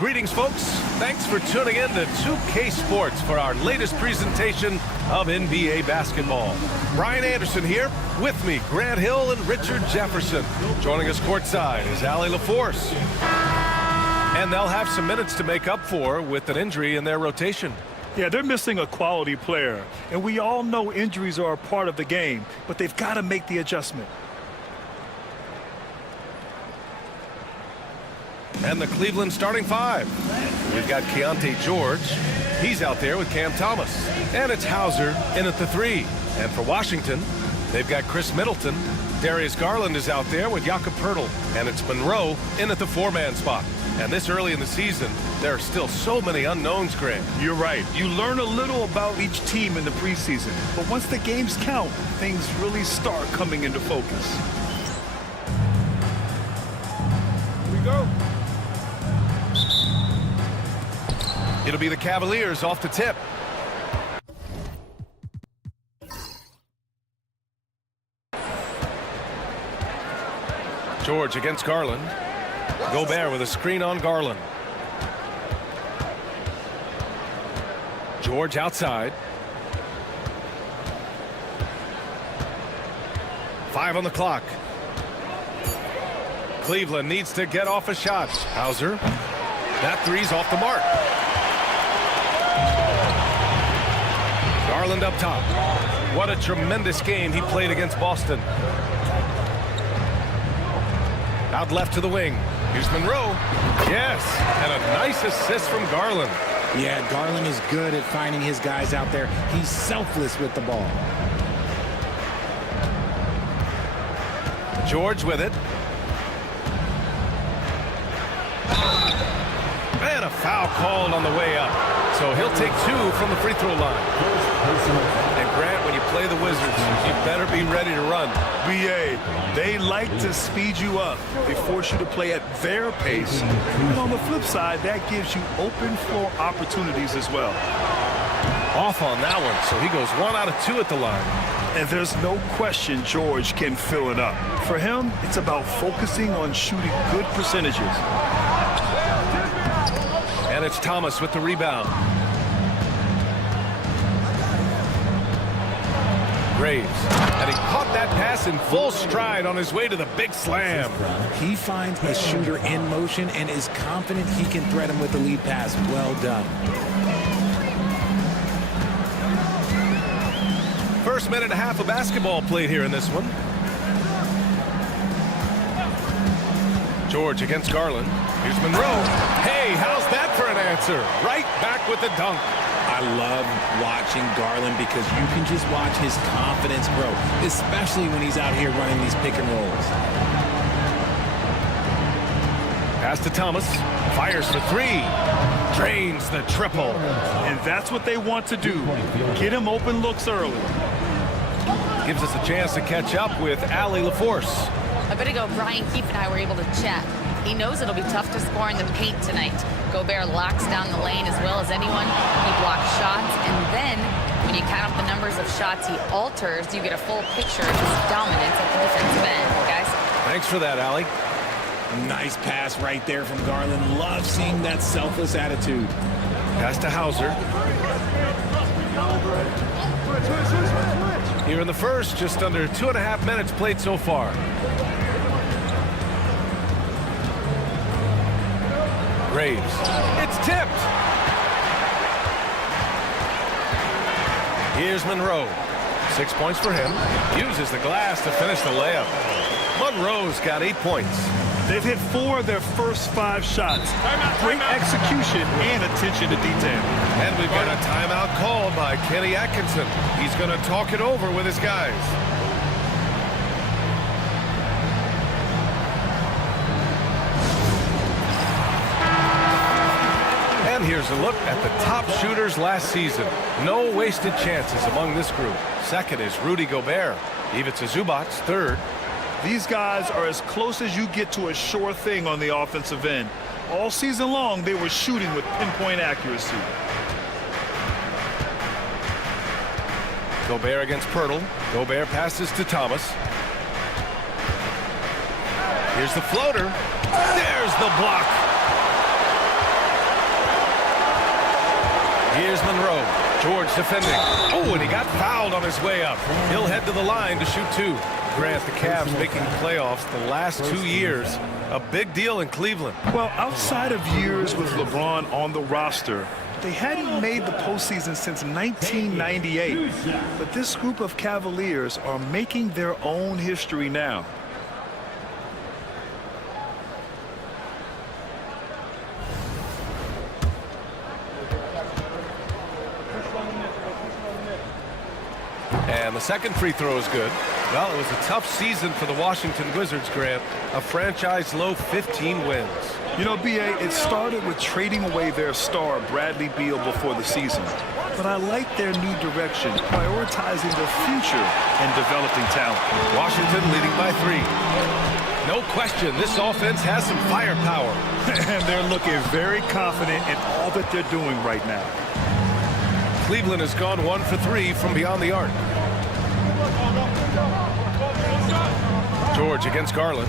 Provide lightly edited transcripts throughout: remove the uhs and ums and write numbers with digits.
Greetings, folks. Thanks for tuning in to 2K Sports for our latest presentation of NBA basketball. Brian Anderson here. With me, Grant Hill and Richard Jefferson. Joining us courtside is Allie LaForce. And they'll have some minutes to make up for with an injury in their rotation. Yeah, they're missing a quality player. And we all know injuries are a part of the game, but they've got to make the adjustment. And the Cleveland starting five. We've got Keontae George. He's out there with Cam Thomas. And it's Hauser in at the three. And for Washington, they've got Chris Middleton. Darius Garland is out there with Jakob Poeltl. And it's Monroe in at the four-man spot. And this early in the season, there are still so many unknowns, Grant. You're right. You learn a little about each team in the preseason. But once the games count, things really start coming into focus. Here we go. It'll be the Cavaliers off the tip. George against Garland. Gobert with a screen on Garland. George outside. 5 on the clock. Cleveland needs to get off a shot. Hauser. That three's off the mark. Garland up top. What a tremendous game he played against Boston. Out left to the wing. Here's Monroe. Yes, and a nice assist from Garland. Yeah, Garland is good at finding his guys out there. He's selfless with the ball. George with it. And a foul called on the way up. So he'll take 2 from the free throw line. And Grant, when you play the Wizards, you better be ready to run. BA, they like to speed you up. They force you to play at their pace. And on the flip side, that gives you open floor opportunities as well. Off on that one, so he goes 1 out of 2 at the line. And there's no question George can fill it up. For him, it's about focusing on shooting good percentages. And it's Thomas with the rebound. Graves. And he caught that pass in full stride on his way to the big slam. He finds a shooter in motion and is confident he can thread him with the lead pass. Well done. First minute and a half of basketball played here in this one. George against Garland. Here's Monroe. Hey, how's that for an answer? Right back with the dunk. I love watching Garland because you can just watch his confidence grow, especially when he's out here running these pick and rolls. Pass to Thomas. Fires for 3. Drains the triple. And that's what they want to do. Get him open looks early. Gives us a chance to catch up with Allie LaForce. A bit ago, Brian Keefe and I were able to chat. He knows it'll be tough to score in the paint tonight. Gobert locks down the lane as well as anyone. He blocks shots, and then when you count up the numbers of shots he alters, you get a full picture of his dominance at the defensive end, guys. Thanks for that, Allie. Nice pass right there from Garland. Love seeing that selfless attitude. Pass to Hauser. Here in the first, just under 2.5 minutes played so far. Graves. It's tipped. Here's Monroe. 6 points for him. Uses the glass to finish the layup. Monroe's got 8 points. They've hit 4 of their first 5 shots. Great execution and attention to detail. And we've got a timeout called by Kenny Atkinson. He's going to talk it over with his guys. And here's a look at the top shooters last season. No wasted chances among this group. Second is Rudy Gobert. Ivica Zubac's third. These guys are as close as you get to a sure thing on the offensive end. All season long, they were shooting with pinpoint accuracy. Gobert against Poeltl. Gobert passes to Thomas. Here's the floater. There's the block. Here's Monroe. George defending. Oh, and he got fouled on his way up. He'll head to the line to shoot 2. Grant, the Cavs making the playoffs the last 2 years. A big deal in Cleveland. Well, outside of years with LeBron on the roster, they hadn't made the postseason since 1998. But this group of Cavaliers are making their own history now. And the second free throw is good. Well, it was a tough season for the Washington Wizards, Grant. A franchise low 15 wins. You know, B.A., it started with trading away their star, Bradley Beal, before the season. But I like their new direction, prioritizing their future and developing talent. Washington leading by 3. No question, this offense has some firepower. And they're looking very confident in all that they're doing right now. Cleveland has gone 1 for 3 from beyond the arc. George against Garland.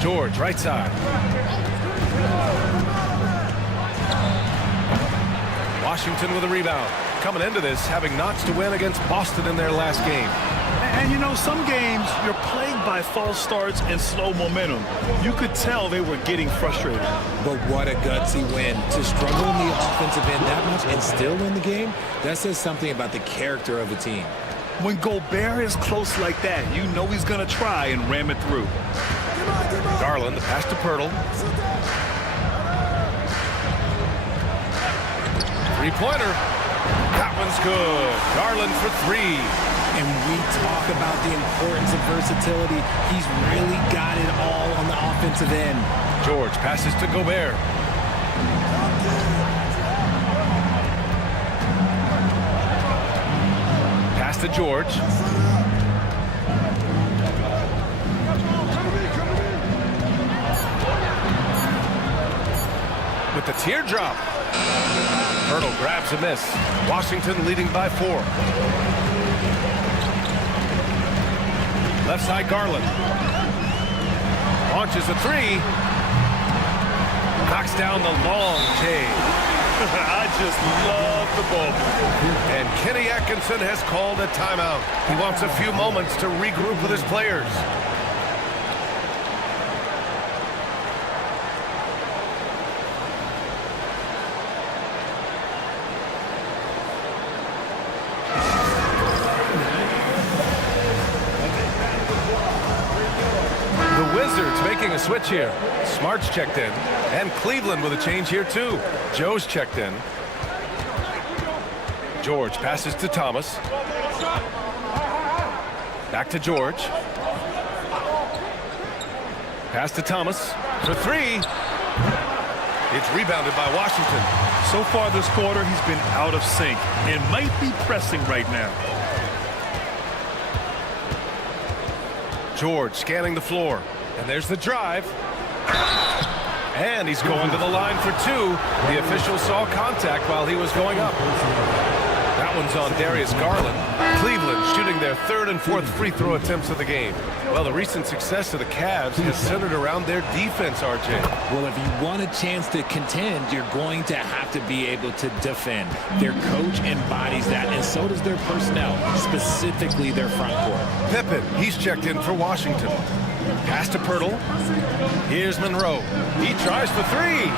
George, right side. Washington with a rebound. Coming into this, having notched a win against Boston in their last game. And, you know, some games you're plagued by false starts and slow momentum. You could tell they were getting frustrated. But what a gutsy win. To struggle in the offensive end that much and still win the game, that says something about the character of the team. When Gobert is close like that, you know he's going to try and ram it through. Garland, the pass to Pirtle. 3-pointer. That one's good. Garland for 3. And we talk about the importance of versatility. He's really got it all on the offensive end. George passes to Gobert. Pass to George. With the teardrop. Pirtle grabs a miss. Washington leading by 4. Left side Garland. Launches a 3. Knocks down the long J. I just love the ball. And Kenny Atkinson has called a timeout. He wants a few moments to regroup with his players. A switch here. Smart's checked in. And Cleveland with a change here too. Joe's checked in. George passes to Thomas. Back to George. Pass to Thomas for 3. It's rebounded by Washington. So far this quarter, he's been out of sync and might be pressing right now. George scanning the floor. And there's the drive. And he's going to the line for 2. The official saw contact while he was going up. That one's on Darius Garland. Cleveland shooting their 3rd and 4th free throw attempts of the game. Well, the recent success of the Cavs has centered around their defense, RJ. Well, if you want a chance to contend, you're going to have to be able to defend. Their coach embodies that, and so does their personnel, specifically their front court. Pippen, he's checked in for Washington. Pass to Pirtle. Here's Monroe. He tries for 3.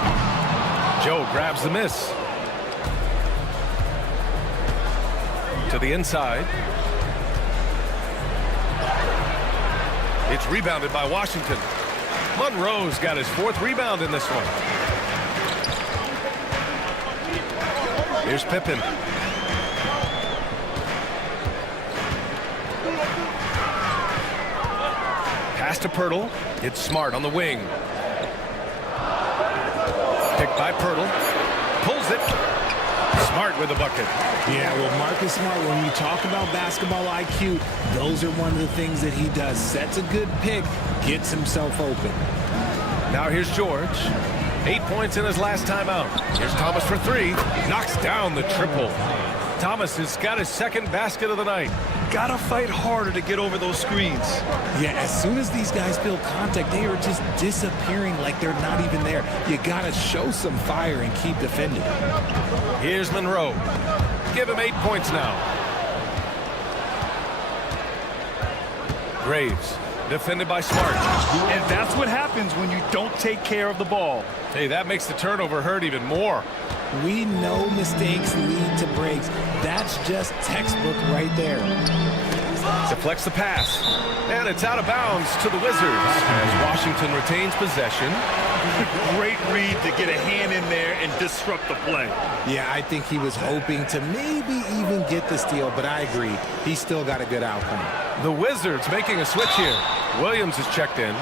Joe grabs the miss. To the inside. It's rebounded by Washington. Monroe's got his 4th rebound in this one. Here's Pippen. Pass to Pirtle. It's Smart on the wing. Picked by Pirtle. Pulls it. Smart with a bucket. Yeah, well, Marcus Smart, when you talk about basketball IQ, those are one of the things that he does. Sets a good pick, gets himself open. Now here's George. 8 points in his last time out. Here's Thomas for 3. Knocks down the triple. Thomas has got his 2nd basket of the night. gotta fight harder to get over those screens. Yeah, as soon as these guys feel contact, they are just disappearing like they're not even there. You gotta show some fire and keep defending. Here's Monroe. Give him 8 points now. Graves, defended by Smart. And that's what happens when you don't take care of the ball. Hey, that makes the turnover hurt even more. We know mistakes lead to breaks. That's just textbook right there. Deflects the pass. And it's out of bounds to the Wizards as Washington retains possession. Great read to get a hand in there and disrupt the play. Yeah, I think he was hoping to maybe even get the steal, but I agree. He still got a good outcome. The Wizards making a switch here. Williams is checked in.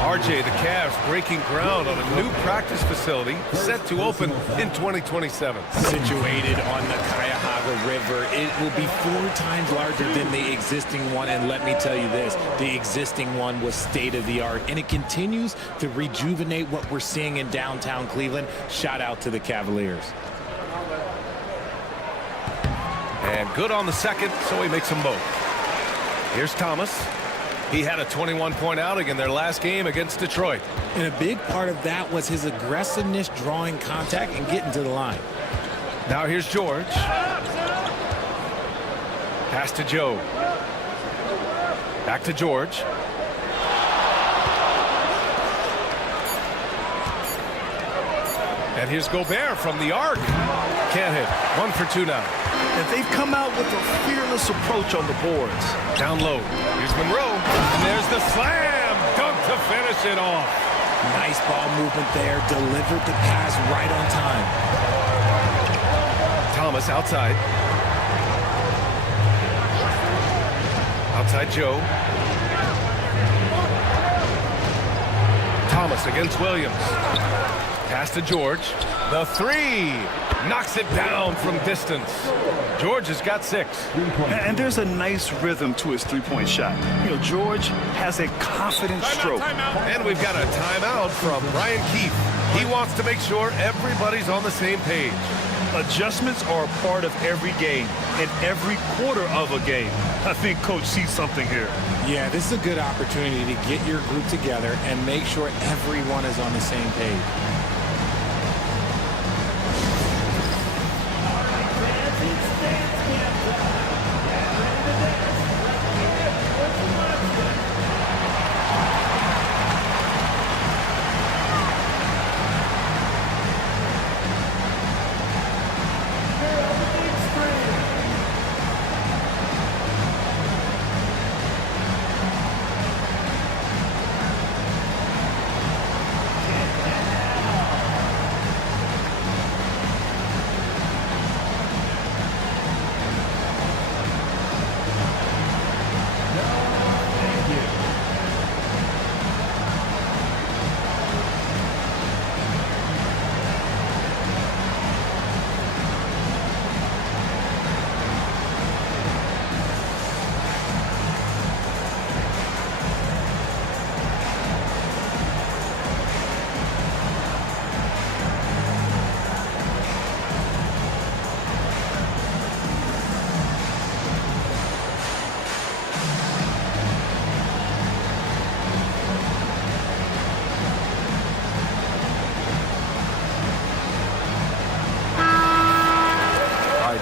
RJ, the Cavs breaking ground on a new practice facility set to open in 2027. Situated on the Cuyahoga River, it will be 4 times larger than the existing one, and let me tell you this, the existing one was state-of-the-art, and it continues to rejuvenate what we're seeing in downtown Cleveland. Shout out to the Cavaliers. And good on the second, so he makes them both. Here's Thomas. He had a 21-point outing in their last game against Detroit. And a big part of that was his aggressiveness, drawing contact and getting to the line. Now here's George. Pass to Joe. Back to George. And here's Gobert from the arc. Can't hit. 1 for 2 now. And they've come out with a fearless approach on the boards. Down low. Here's Monroe. And there's the slam. Dunk to finish it off. Nice ball movement there. Delivered the pass right on time. Thomas outside. Outside Joe. Thomas against Williams. Pass to George. The 3. Knocks it down from distance. George has got 6. And there's a nice rhythm to his three-point shot. You know, George has a confident stroke. And we've got a timeout from Brian Keefe. He wants to make sure everybody's on the same page. Adjustments are a part of every game and every quarter of a game. I think Coach sees something here. Yeah, this is a good opportunity to get your group together and make sure everyone is on the same page.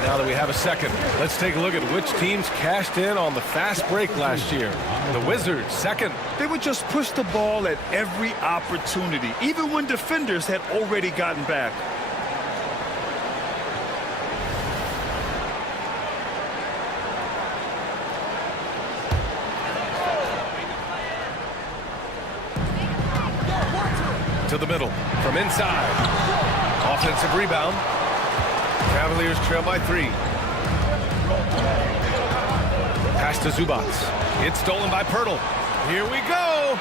Now that we have a second, let's take a look at which teams cashed in on the fast break last year. The Wizards, second. They would just push the ball at every opportunity, even when defenders had already gotten back. To the middle, from inside. Offensive rebound. Cavaliers trail by 3. Pass to Zubac. It's stolen by Pirtle. Here we go.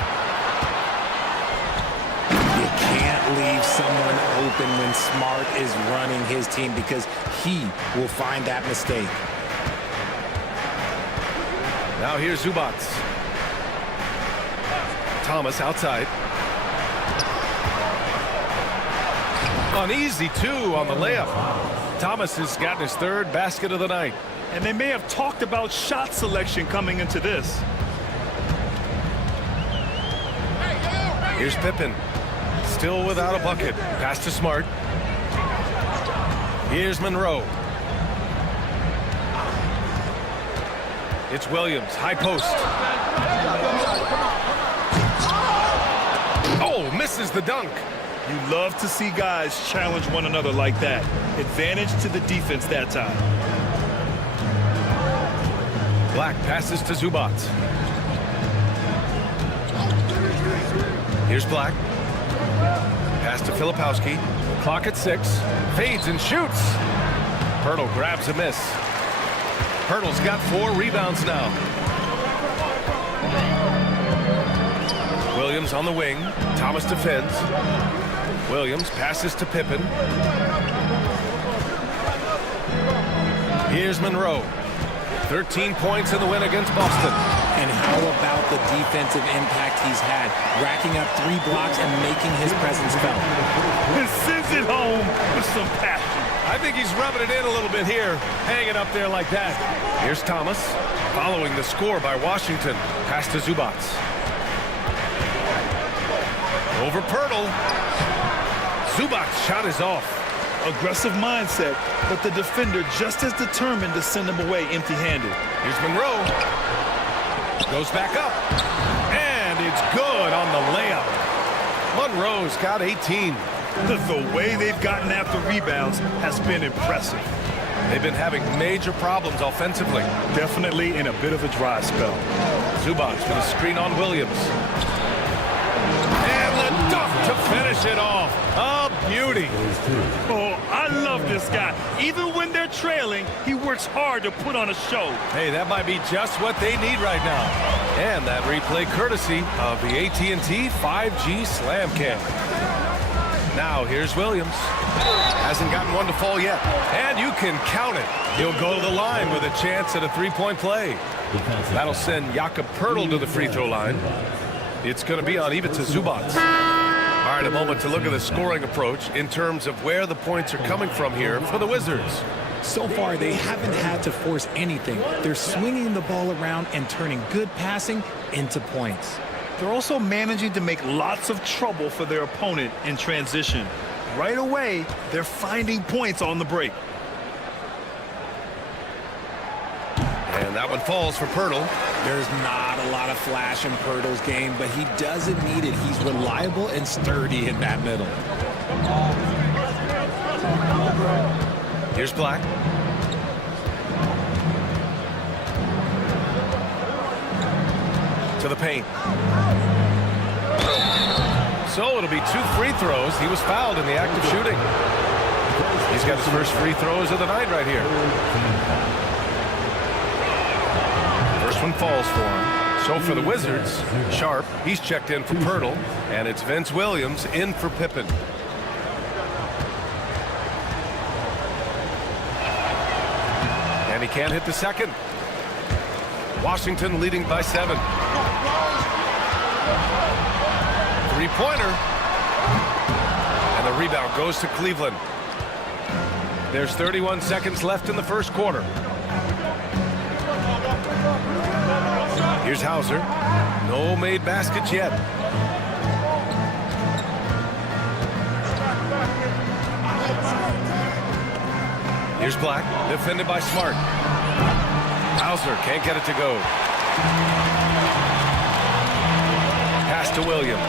You can't leave someone open when Smart is running his team because he will find that mistake. Now here's Zubac. Thomas outside. An easy 2 on the layup. Thomas has gotten his 3rd basket of the night. And they may have talked about shot selection coming into this. Here's Pippen. Still without a bucket. Pass to Smart. Here's Monroe. It's Williams. High post. Oh, misses the dunk. You love to see guys challenge one another like that. Advantage to the defense that time. Black passes to Zubac. Here's Black. Pass to Filipowski. Clock at 6. Fades and shoots. Pirtle grabs a miss. Pirtle's got 4 rebounds now. Williams on the wing. Thomas defends. Williams passes to Pippen. Here's Monroe. 13 points in the win against Boston. And how about the defensive impact he's had, racking up 3 blocks and making his presence felt. And sends it home with some passion. I think he's rubbing it in a little bit here, hanging up there like that. Here's Thomas, following the score by Washington. Pass to Zubac. Over Pirtle. Zubac's shot is off. Aggressive mindset, but the defender just as determined to send him away empty-handed. Here's Monroe. Goes back up. And it's good on the layup. Monroe's got 18. The way they've gotten after rebounds has been impressive. They've been having major problems offensively. Definitely in a bit of a dry spell. Zubac with a screen on Williams. And the dunk to finish it off. A beauty. Oh, I love this guy. Even when they're trailing, he works hard to put on a show. Hey, that might be just what they need right now. And that replay courtesy of the AT&T 5G Slam Cam. Now here's Williams. Hasn't gotten one to fall yet. And you can count it. He'll go to the line with a chance at a 3-point play. That'll send Jakob Pirtle to the free throw line. It's going to be on Ivica Zubac. All right, a moment to look at the scoring approach in terms of where the points are coming from here for the Wizards. So far, they haven't had to force anything. They're swinging the ball around and turning good passing into points. They're also managing to make lots of trouble for their opponent in transition. Right away, they're finding points on the break. And that one falls for Pirtle. There's not a lot of flash in Pirtle's game, but he doesn't need it. He's reliable and sturdy in that middle. Here's Black. To the paint. So it'll be 2 free throws. He was fouled in the act of shooting. He's got his first free throws of the night right here. First one falls for him. So for the Wizards, Sharp, he's checked in for Pirtle, and it's Vince Williams in for Pippen. And he can't hit the second. Washington leading by 7. Three-pointer. And the rebound goes to Cleveland. There's 31 seconds left in the first quarter. Here's Hauser. No made baskets yet. Here's Black, defended by Smart. Hauser can't get it to go. Pass to Williams.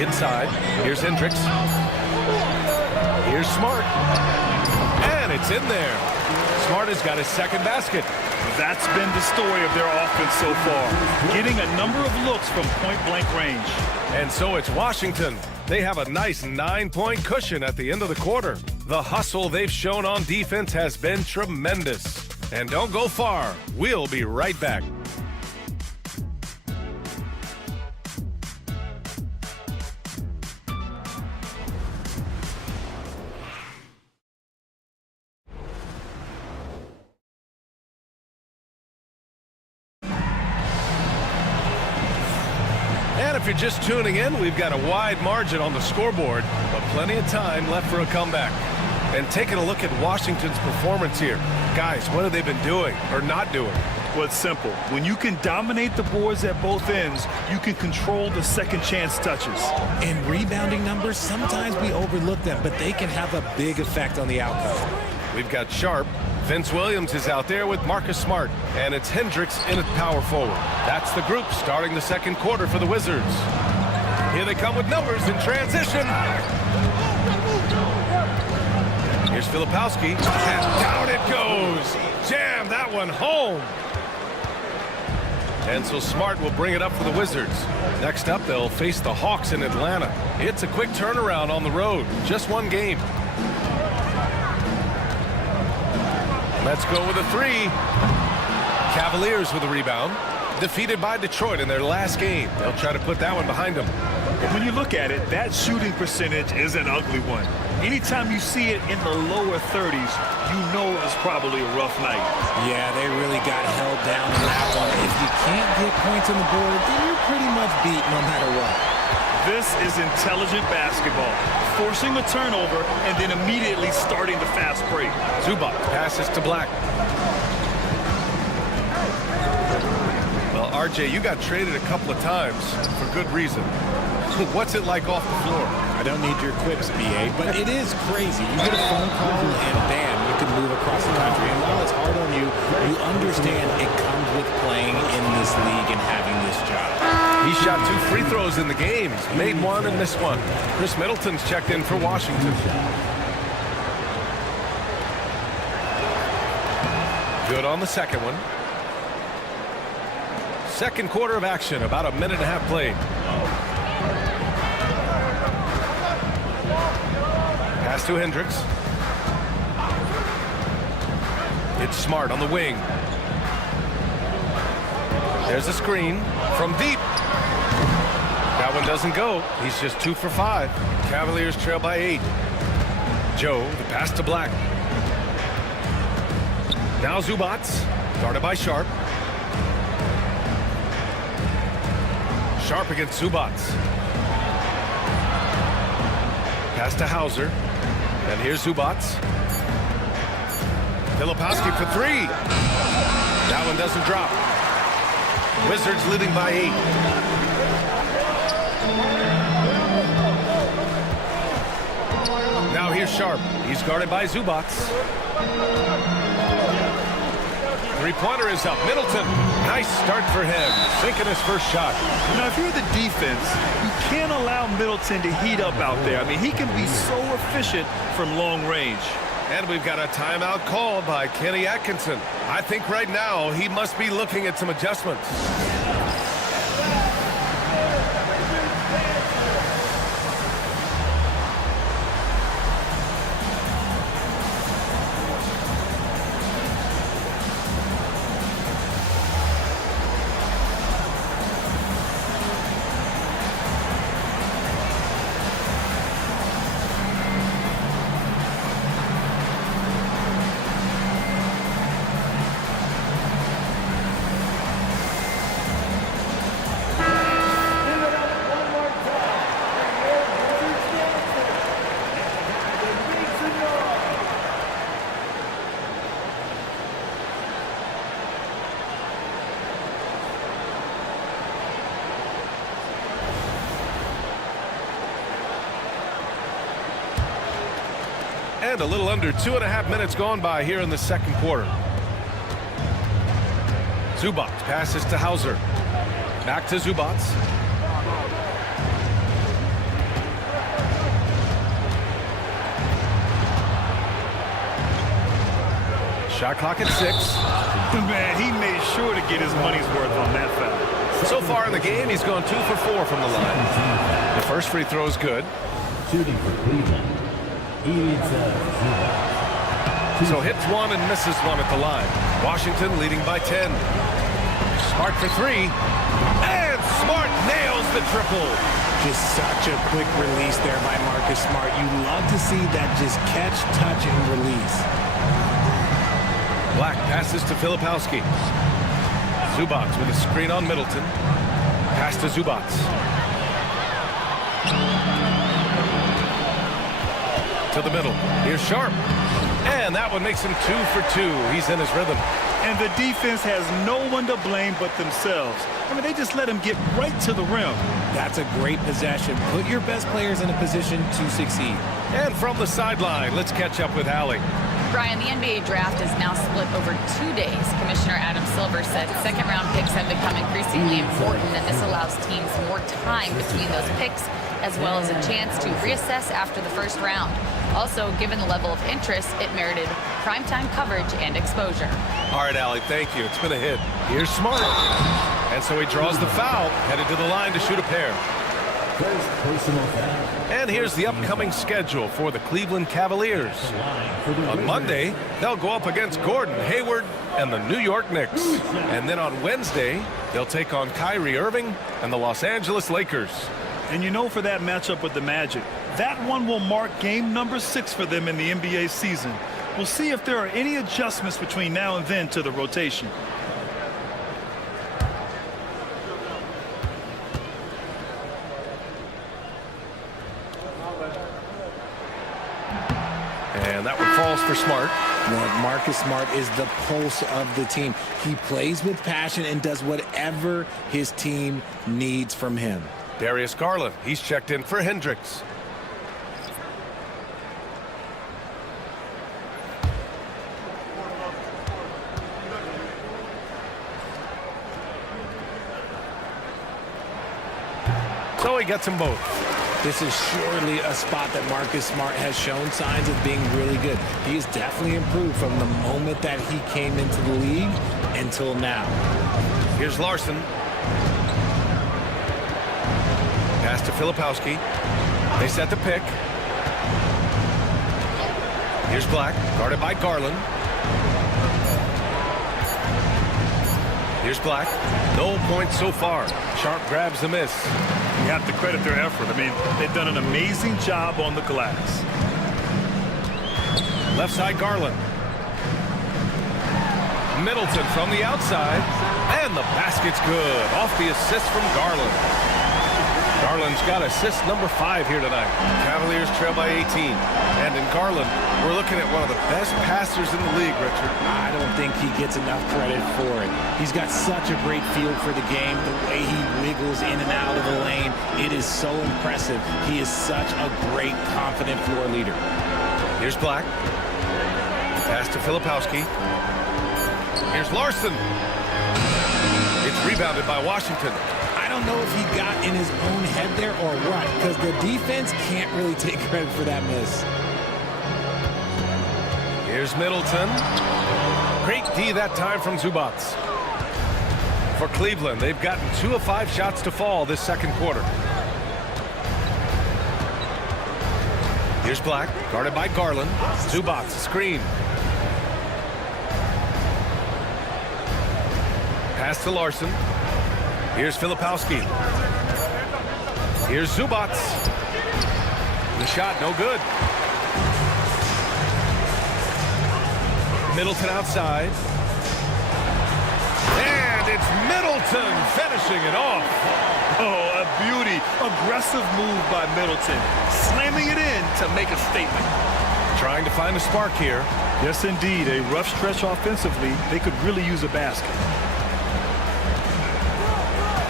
Inside. Here's Hendricks. Here's Smart. And it's in there. Smart has got his second basket. That's been the story of their offense so far. Getting a number of looks from point-blank range. And so it's Washington. They have a nice 9-point cushion at the end of the quarter. The hustle they've shown on defense has been tremendous. And don't go far. We'll be right back. And if you're just tuning in, we've got a wide margin on the scoreboard, but plenty of time left for a comeback. And taking a look at Washington's performance here. Guys, what have they been doing or not doing? Well, it's simple. When you can dominate the boards at both ends, you can control the second chance touches. In rebounding numbers, sometimes we overlook them, but they can have a big effect on the outcome. We've got Sharp. Vince Williams is out there with Marcus Smart. And it's Hendricks in at power forward. That's the group starting the second quarter for the Wizards. Here they come with numbers in transition. Here's Filipowski, and down it goes. Jam that one home. And so Smart will bring it up for the Wizards. Next up, they'll face the Hawks in Atlanta. It's a quick turnaround on the road. Just one game. Let's go with a three. Cavaliers with a rebound. Defeated by Detroit in their last game. They'll try to put that one behind them. When you look at it, that shooting percentage is an ugly one. Anytime you see it in the lower 30s, you know it's probably a rough night. Yeah, they really got held down in that one. If you can't get points on the board, then you're pretty much beat no matter what. This is intelligent basketball. Forcing a turnover and then immediately starting the fast break. Zubac passes to Black. Well, RJ, you got traded a couple of times for good reason. What's it like off the floor? I don't need your quips, BA, but it is crazy. You get a phone call and bam, you can move across the country. And while it's hard on you, you understand it comes with playing in this league and having this job. He shot 2 free throws in the game. He's made one and missed one. Chris Middleton's checked in for Washington. Good on the second one. Second quarter of action, about a minute and a half played. Pass to Hendricks. It's Smart on the wing. There's a screen from deep. That one doesn't go. He's just 2 for 5. Cavaliers trail by 8. Joe, the pass to Black. Now Zubac, guarded by Sharp. Sharp against Zubac. Pass to Hauser. And here's Zubac. Filipowski for 3. That one doesn't drop. Wizards leading by 8. Now here's Sharp. He's guarded by Zubac. Three-pointer is up. Middleton. Nice start for him. Sinking his first shot. Now, if you're the defense, you can't allow Middleton to heat up out there. I mean, he can be so efficient from long range. And we've got a timeout called by Kenny Atkinson. I think right now he must be looking at some adjustments. And a little under 2.5 minutes gone by here in the second quarter. Zubac passes to Hauser. Back to Zubac. Shot clock at 6. Man, he made sure to get his money's worth on that foul. So far in the game, he's gone 2 for 4 from the line. The first free throw is good. Shooting for Cleveland. So hits 1 and misses 1 at the line. Washington leading by 10. Smart for 3. And Smart nails the triple. Just such a quick release there by Marcus Smart. You love to see that just catch, touch, and release. Black passes to Filipowski. Zubac with a screen on Middleton. Pass to Zubac. To the middle. Here's Sharp. And that one makes him 2 for 2. He's in his rhythm. And the defense has no one to blame but themselves. I mean, they just let him get right to the rim. That's a great possession. Put your best players in a position to succeed. And from the sideline, let's catch up with Allie. Brian, the NBA draft is now split over 2 days. Commissioner Adam Silver said second-round picks have become increasingly important, and this allows teams more time between those picks, as well as a chance to reassess after the first round. Also, given the level of interest, it merited primetime coverage and exposure. All right, Allie, thank you. It's been a hit. Here's Smart. And so he draws the foul, headed to the line to shoot a pair. First personal foul. And here's the upcoming schedule for the Cleveland Cavaliers. On Monday, they'll go up against Gordon Hayward and the New York Knicks. And then on Wednesday, they'll take on Kyrie Irving and the Los Angeles Lakers. And you know, for that matchup with the Magic, that one will mark game number 6 for them in the NBA season. We'll see if there are any adjustments between now and then to the rotation. And that one falls for Smart. Well, Marcus Smart is the pulse of the team. He plays with passion and does whatever his team needs from him. Darius Garland, he's checked in for Hendricks. So he gets them both. This is surely a spot that Marcus Smart has shown signs of being really good. He has definitely improved from the moment that he came into the league until now. Here's Larson. Pass to Filipowski. They set the pick. Here's Black, guarded by Garland. Here's Black. No points so far. Sharp grabs the miss. You have to credit their effort. I mean, they've done an amazing job on the glass. Left side, Garland. Middleton from the outside. And the basket's good. Off the assist from Garland. Garland's got assist number 5 here tonight. Cavaliers trail by 18. And in Garland, we're looking at one of the best passers in the league, Richard. I don't think he gets enough credit for it. He's got such a great feel for the game, the way he wiggles in and out of the lane. It is so impressive. He is such a great, confident floor leader. Here's Black. Pass to Filipowski. Here's Larson. It's rebounded by Washington. I don't know if he got in his own head there or what, because the defense can't really take credit for that miss. Here's Middleton. Great D that time from Zubac. For Cleveland, they've gotten 2 of 5 shots to fall this second quarter. Here's Black, guarded by Garland. Zubac, screen. Pass to Larson. Here's Filipowski. Here's Zubac. The shot, no good. Middleton outside. And it's Middleton finishing it off. Oh, a beauty. Aggressive move by Middleton. Slamming it in to make a statement. Trying to find a spark here. Yes, indeed. A rough stretch offensively. They could really use a basket.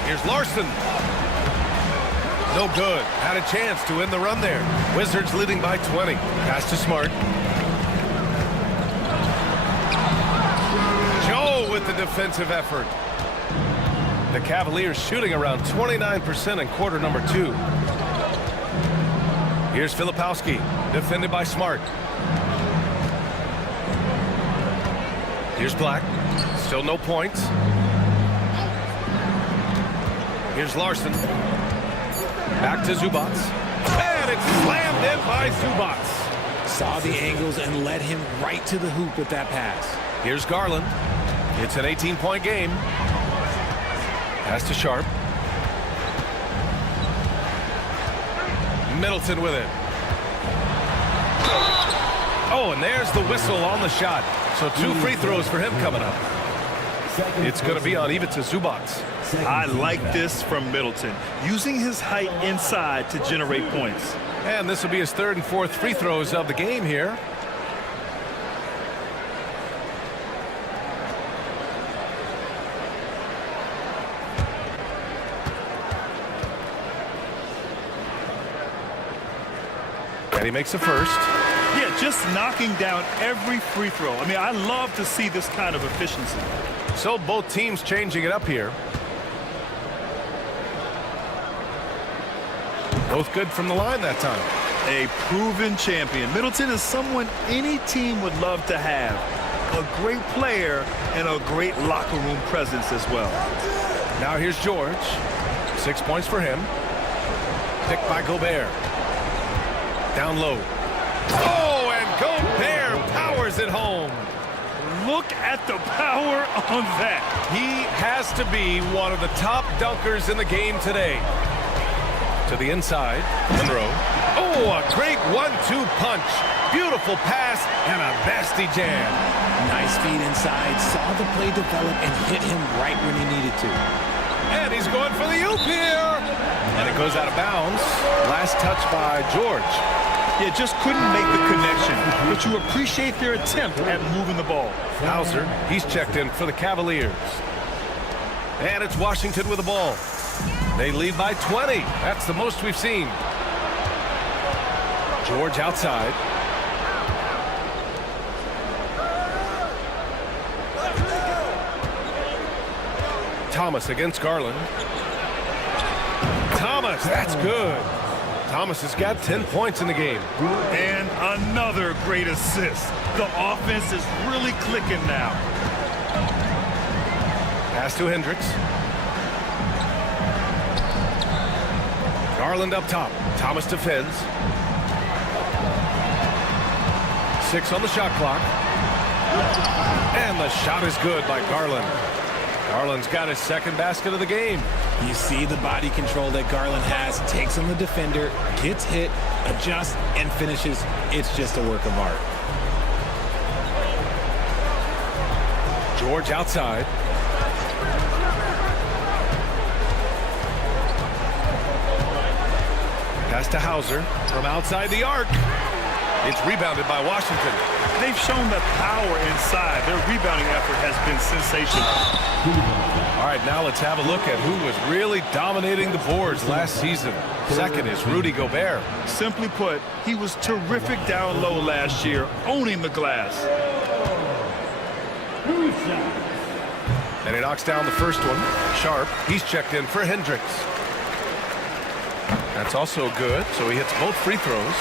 Here's Larson. No good. Had a chance to win the run there. Wizards leading by 20. Pass to Smart. Joe with the defensive effort. The Cavaliers shooting around 29% in quarter number 2. Here's Filipowski, defended by Smart. Here's Black. Still no points. Here's Larson. Back to Zubac. And it's slammed in by Zubac. Saw the angles and led him right to the hoop with that pass. Here's Garland. It's an 18-point game. Pass to Sharp. Middleton with it. Oh, and there's the whistle on the shot. So 2 free throws for him coming up. It's going to be on even to Zubac. I like this from Middleton, using his height inside to generate points. And this will be his third and fourth free throws of the game here. And he makes a first. Yeah, just knocking down every free throw. I mean, I love to see this kind of efficiency. So both teams changing it up here. Both good from the line that time. A proven champion. Middleton is someone any team would love to have. A great player and a great locker room presence as well. Now here's George. 6 points for him. Picked by Gobert. Down low. Oh, and Gobert powers it home. Look at the power on that. He has to be one of the top dunkers in the game today. To the inside, Monroe. Oh, a great 1-2 punch. Beautiful pass and a nasty jam. Nice feed inside, saw the play develop and hit him right when he needed to. And he's going for the oop here. And it goes out of bounds. Last touch by George. Yeah, just couldn't make the connection. But you appreciate their attempt at moving the ball. Hauser, he's checked in for the Cavaliers. And it's Washington with the ball. They lead by 20. That's the most we've seen. George outside. Thomas against Garland. Thomas, that's good. Thomas has got 10 points in the game. And another great assist. The offense is really clicking now. Pass to Hendricks. Garland up top. Thomas defends. 6 on the shot clock. And the shot is good by Garland. Garland's got his second basket of the game. You see the body control that Garland has, takes on the defender, gets hit, adjusts, and finishes. It's just a work of art. George outside. Pass to Hauser from outside the arc. It's rebounded by Washington. They've shown the power inside. Their rebounding effort has been sensational. All right, now let's have a look at who was really dominating the boards last season. Second is Rudy Gobert. Simply put, he was terrific down low last year, owning the glass. And he knocks down the first one. Sharp, he's checked in for Hendricks. That's also good, so he hits both free throws.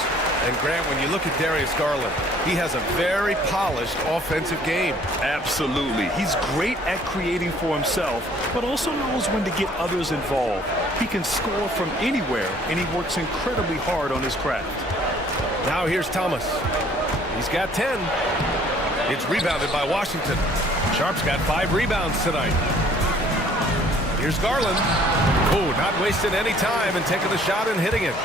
And Grant, when you look at Darius Garland, he has a very polished offensive game. Absolutely. He's great at creating for himself, but also knows when to get others involved. He can score from anywhere, and he works incredibly hard on his craft. Now here's Thomas. He's got 10. It's rebounded by Washington. Sharp's got 5 rebounds tonight. Here's Garland. Oh, not wasting any time and taking the shot and hitting it.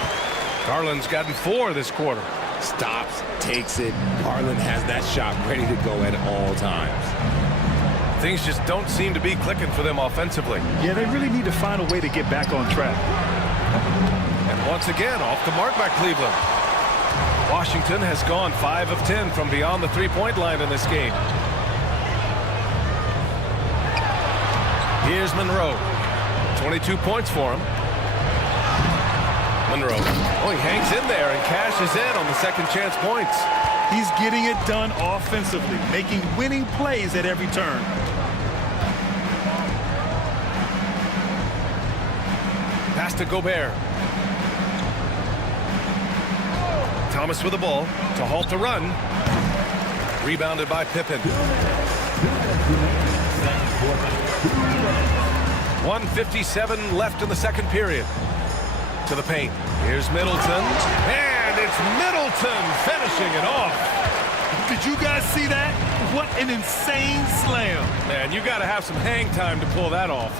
Garland's gotten 4 this quarter. Stops, takes it. Garland has that shot ready to go at all times. Things just don't seem to be clicking for them offensively. Yeah, they really need to find a way to get back on track. And once again, off the mark by Cleveland. Washington has gone 5 of 10 from beyond the three-point line in this game. Here's Monroe. 22 points for him. Monroe. Oh, he hangs in there and cashes in on the second chance points. He's getting it done offensively, making winning plays at every turn. Pass to Gobert. Thomas with the ball to halt the run. Rebounded by Pippen. 1:57 left in the second period. To the paint. Here's Middleton. And it's Middleton finishing it off. Did you guys see that? What an insane slam. Man, you got to have some hang time to pull that off.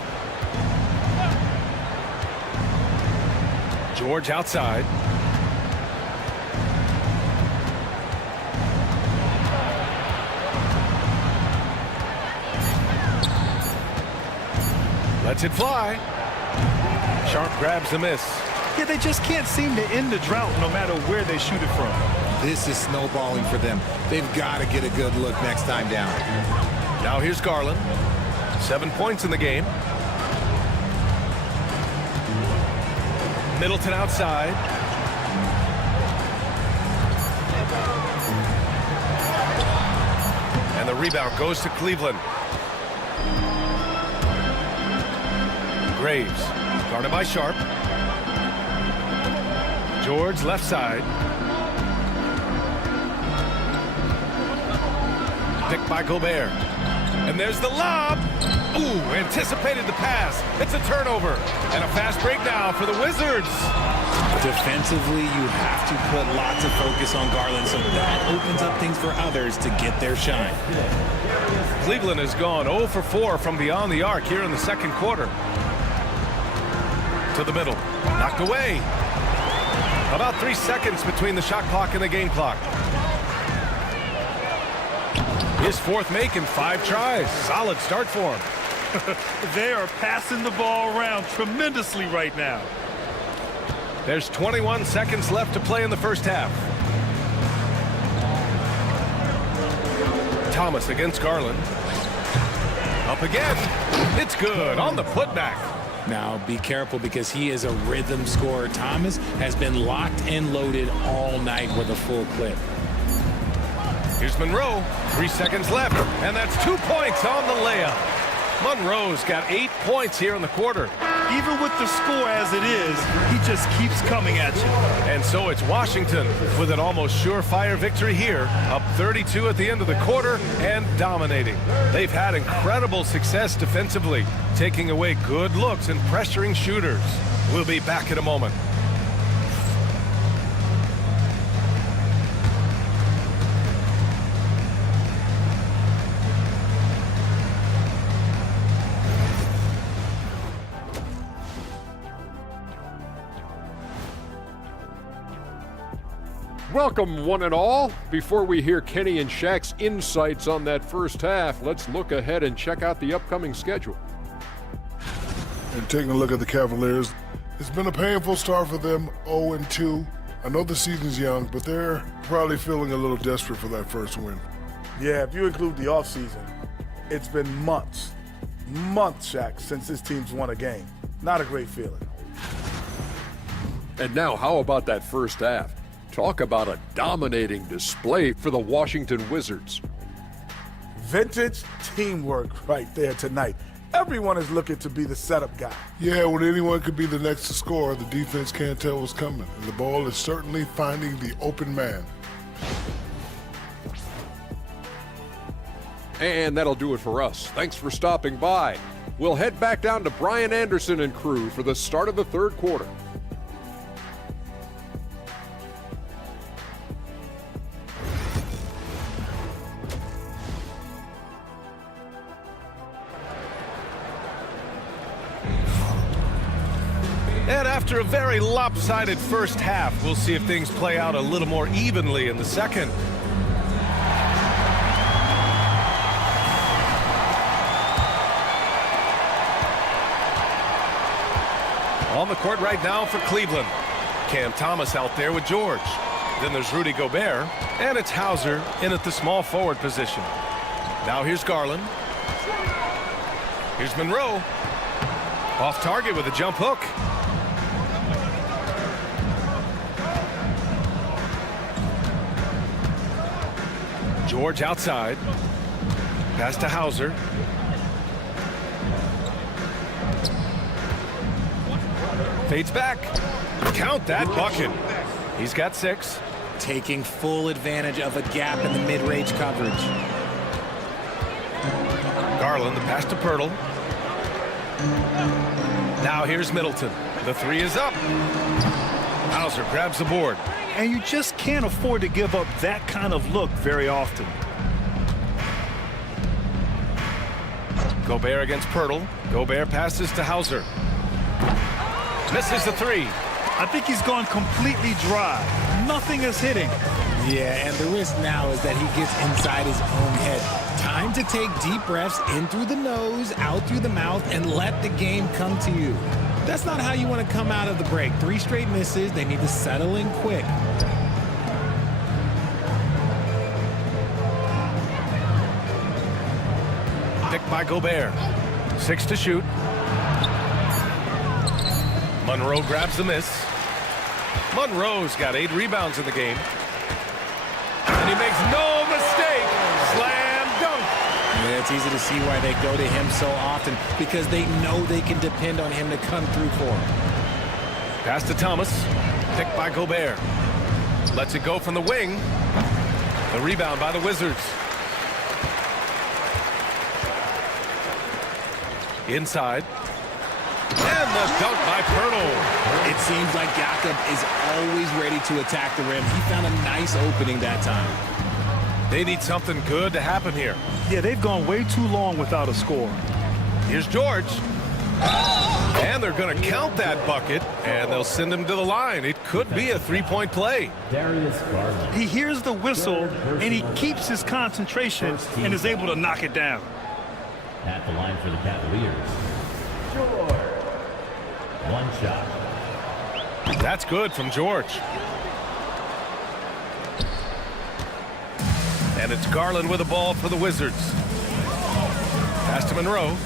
George outside. Lets it fly. Sharp grabs the miss. Yeah, they just can't seem to end the drought no matter where they shoot it from. This is snowballing for them. They've got to get a good look next time down. Now here's Garland. 7 points in the game. Middleton outside. And the rebound goes to Cleveland. Graves, guarded by Sharp. George, left side. Picked by Gobert. And there's the lob. Ooh, anticipated the pass. It's a turnover. And a fast break now for the Wizards. Defensively, you have to put lots of focus on Garland, so that opens up things for others to get their shine. Cleveland has gone 0 for 4 from beyond the arc here in the second quarter. To the middle. Knocked away. About 3 seconds between the shot clock and the game clock. His fourth make in 5 tries. Solid start for him. They are passing the ball around tremendously right now. There's 21 seconds left to play in the first half. Thomas against Garland. Up again. It's good on the putback. Now, be careful because he is a rhythm scorer. Thomas has been locked and loaded all night with a full clip. Here's Monroe. 3 seconds left. And that's 2 points on the layup. Monroe's got 8 points here in the quarter. Even with the score as it is, he just keeps coming at you. And so it's Washington with an almost surefire victory here, up 32 at the end of the quarter and dominating. They've had incredible success defensively, taking away good looks and pressuring shooters. We'll be back in a moment. Welcome, one and all. Before we hear Kenny and Shaq's insights on that first half, let's look ahead and check out the upcoming schedule. And taking a look at the Cavaliers, it's been a painful start for them, 0-2. I know the season's young, but they're probably feeling a little desperate for that first win. Yeah, if you include the offseason, it's been months, Shaq, since this team's won a game. Not a great feeling. And now, how about that first half? Talk about a dominating display for the Washington Wizards. Vintage teamwork right there tonight. Everyone is looking to be the setup guy. Yeah, when anyone could be the next to score, the defense can't tell what's coming. And the ball is certainly finding the open man. And that'll do it for us. Thanks for stopping by. We'll head back down to Brian Anderson and crew for the start of the third quarter. And after a very lopsided first half, we'll see if things play out a little more evenly in the second. On the court right now for Cleveland. Cam Thomas out there with George. Then there's Rudy Gobert. And it's Hauser in at the small forward position. Now here's Garland. Here's Monroe. Off target with a jump hook. George outside. Pass to Hauser. Fades back. Count that bucket. He's got 6. Taking full advantage of a gap in the mid-range coverage. Garland, the pass to Pirtle. Now here's Middleton. The 3 is up. Hauser grabs the board. And you just can't afford to give up that kind of look very often. Gobert against Pirtle. Gobert passes to Hauser. Misses the 3. I think he's gone completely dry. Nothing is hitting. Yeah, and the risk now is that he gets inside his own head. Time to take deep breaths in through the nose, out through the mouth, and let the game come to you. That's not how you want to come out of the break. 3 straight misses. They need to settle in quick. Picked by Gobert. 6 to shoot. Monroe grabs the miss. Monroe's got 8 rebounds in the game. And he makes no mistake. Slam dunk. Yeah, it's easy to see why they go to him so often, because they know they can depend on him to come through for them. Pass to Thomas. Picked by Gobert. Lets it go from the wing. The rebound by the Wizards. Inside. And the dunk by Pirtle. It seems like Jakob is always ready to attack the rim. He found a nice opening that time. They need something good to happen here. Yeah, they've gone way too long without a score. Here's George. And they're going to count that bucket, and they'll send him to the line. It could be a 3-point play. Darius Garland. He hears the whistle, and he keeps his concentration and is able to knock it down. At the line for the Cavaliers, George. 1 shot. That's good from George. And it's Garland with the ball for the Wizards. Pass to Monroe.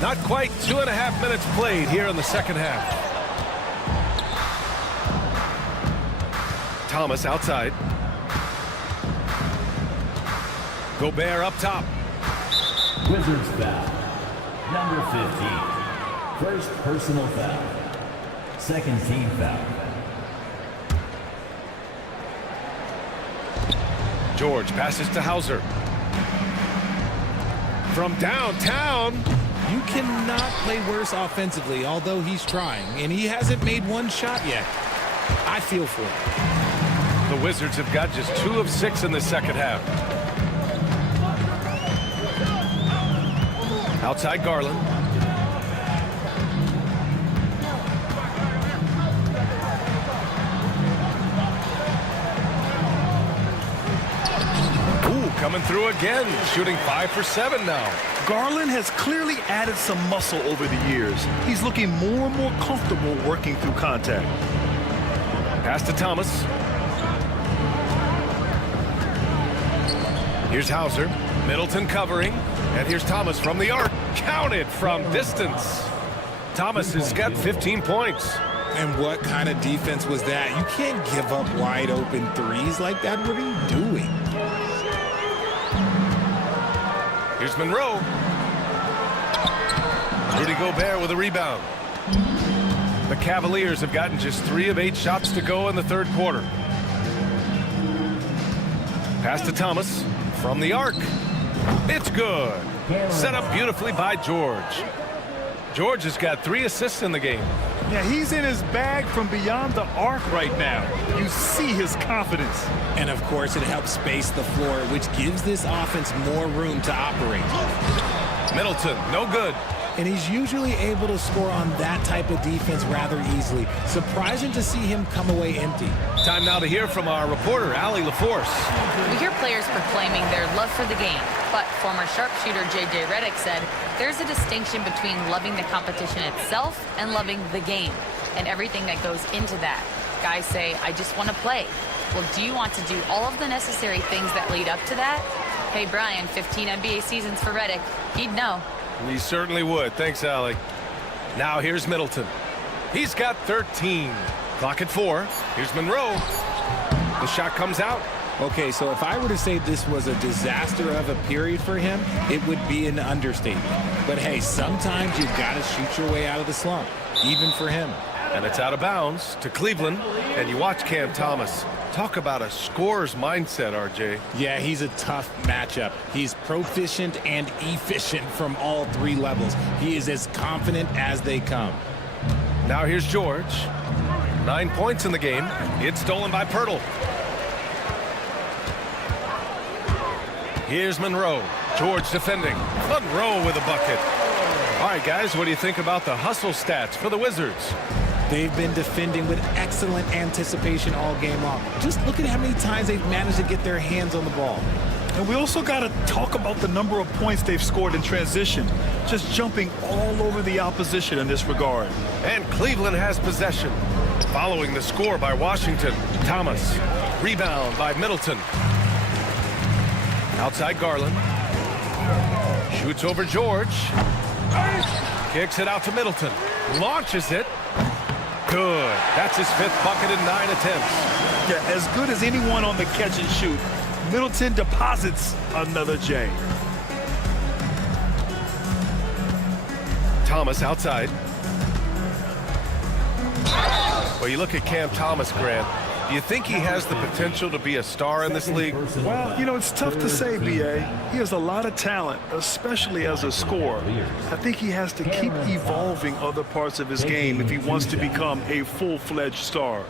Not quite 2.5 minutes played here in the second half. Thomas outside. Gobert up top. Wizards foul. Number 15. First personal foul. Second team foul. George passes to Hauser. From downtown. You cannot play worse offensively, although he's trying, and he hasn't made 1 shot yet. I feel for him. The Wizards have got just 2 of 6 in the second half. Outside Garland. Ooh, coming through again, shooting 5 for 7 now. Garland has clearly added some muscle over the years. He's looking more and more comfortable working through contact. Pass to Thomas. Here's Hauser. Middleton covering. And here's Thomas from the arc. Counted from distance. Thomas has got 15 points. And what kind of defense was that? You can't give up wide open threes like that. What are you doing? Here's Monroe. Rudy Gobert with a rebound. The Cavaliers have gotten just 3 of 8 shots to go in the third quarter. Pass to Thomas from the arc. It's good. Set up beautifully by George. George has got 3 assists in the game. Yeah, he's in his bag from beyond the arc right now. You see his confidence. And of course, it helps space the floor, which gives this offense more room to operate. Middleton, no good. And he's usually able to score on that type of defense rather easily. Surprising to see him come away empty. Time now to hear from our reporter, Allie LaForce. We hear players proclaiming their love for the game, but former sharpshooter J.J. Redick said there's a distinction between loving the competition itself and loving the game and everything that goes into that. Guys say, I just want to play. Well, do you want to do all of the necessary things that lead up to that? Hey, Brian, 15 NBA seasons for Redick. He'd know. He certainly would. Thanks, Allie. Now here's Middleton. He's got 13. Clock at 4. Here's Monroe. The shot comes out. Okay, so if I were to say this was a disaster of a period for him, it would be an understatement. But hey, sometimes you've got to shoot your way out of the slump, even for him. And it's out of bounds to Cleveland. And you watch Cam Thomas. Talk about a scorer's mindset, RJ. Yeah, he's a tough matchup. He's proficient and efficient from all 3 levels. He is as confident as they come. Now here's George. 9 points in the game. It's stolen by Pirtle. Here's Monroe. George defending. Monroe with a bucket. All right, guys, what do you think about the hustle stats for the Wizards? They've been defending with excellent anticipation all game long. Just look at how many times they've managed to get their hands on the ball. And we also got to talk about the number of points they've scored in transition, just jumping all over the opposition in this regard. And Cleveland has possession. Following the score by Washington, Thomas. Rebound by Middleton. Outside Garland. Shoots over George. Kicks it out to Middleton. Launches it. Good. That's his 5th bucket in 9 attempts. Yeah, as good as anyone on the catch and shoot. Middleton deposits another J. Thomas outside. Well, you look at Cam Thomas, Grant. Do you think he has the potential to be a star in this league? Well, you know, it's tough to say, B.A. He has a lot of talent, especially as a scorer. I think he has to keep evolving other parts of his game if he wants to become a full-fledged star.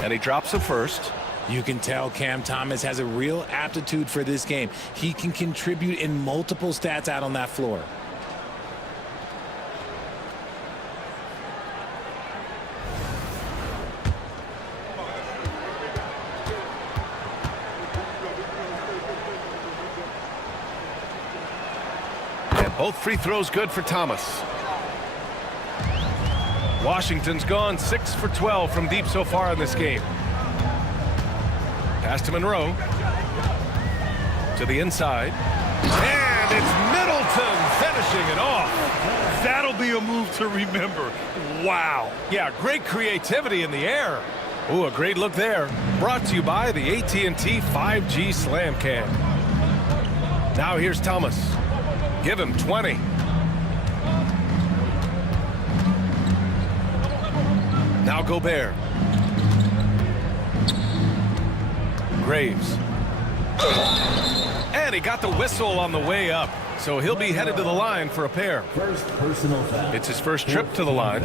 And he drops the first. You can tell Cam Thomas has a real aptitude for this game. He can contribute in multiple stats out on that floor. And both free throws good for Thomas. Washington's gone 6 for 12 from deep so far in this game. Pass to Monroe. To the inside. And it's Middleton finishing it off. That'll be a move to remember. Wow. Yeah, great creativity in the air. Ooh, a great look there. Brought to you by the AT&T 5G Slam Cam. Now here's Thomas. Give him 20. Now Gobert. Graves. And he got the whistle on the way up. So he'll be headed to the line for a pair. First personal foul. It's his first trip to the line.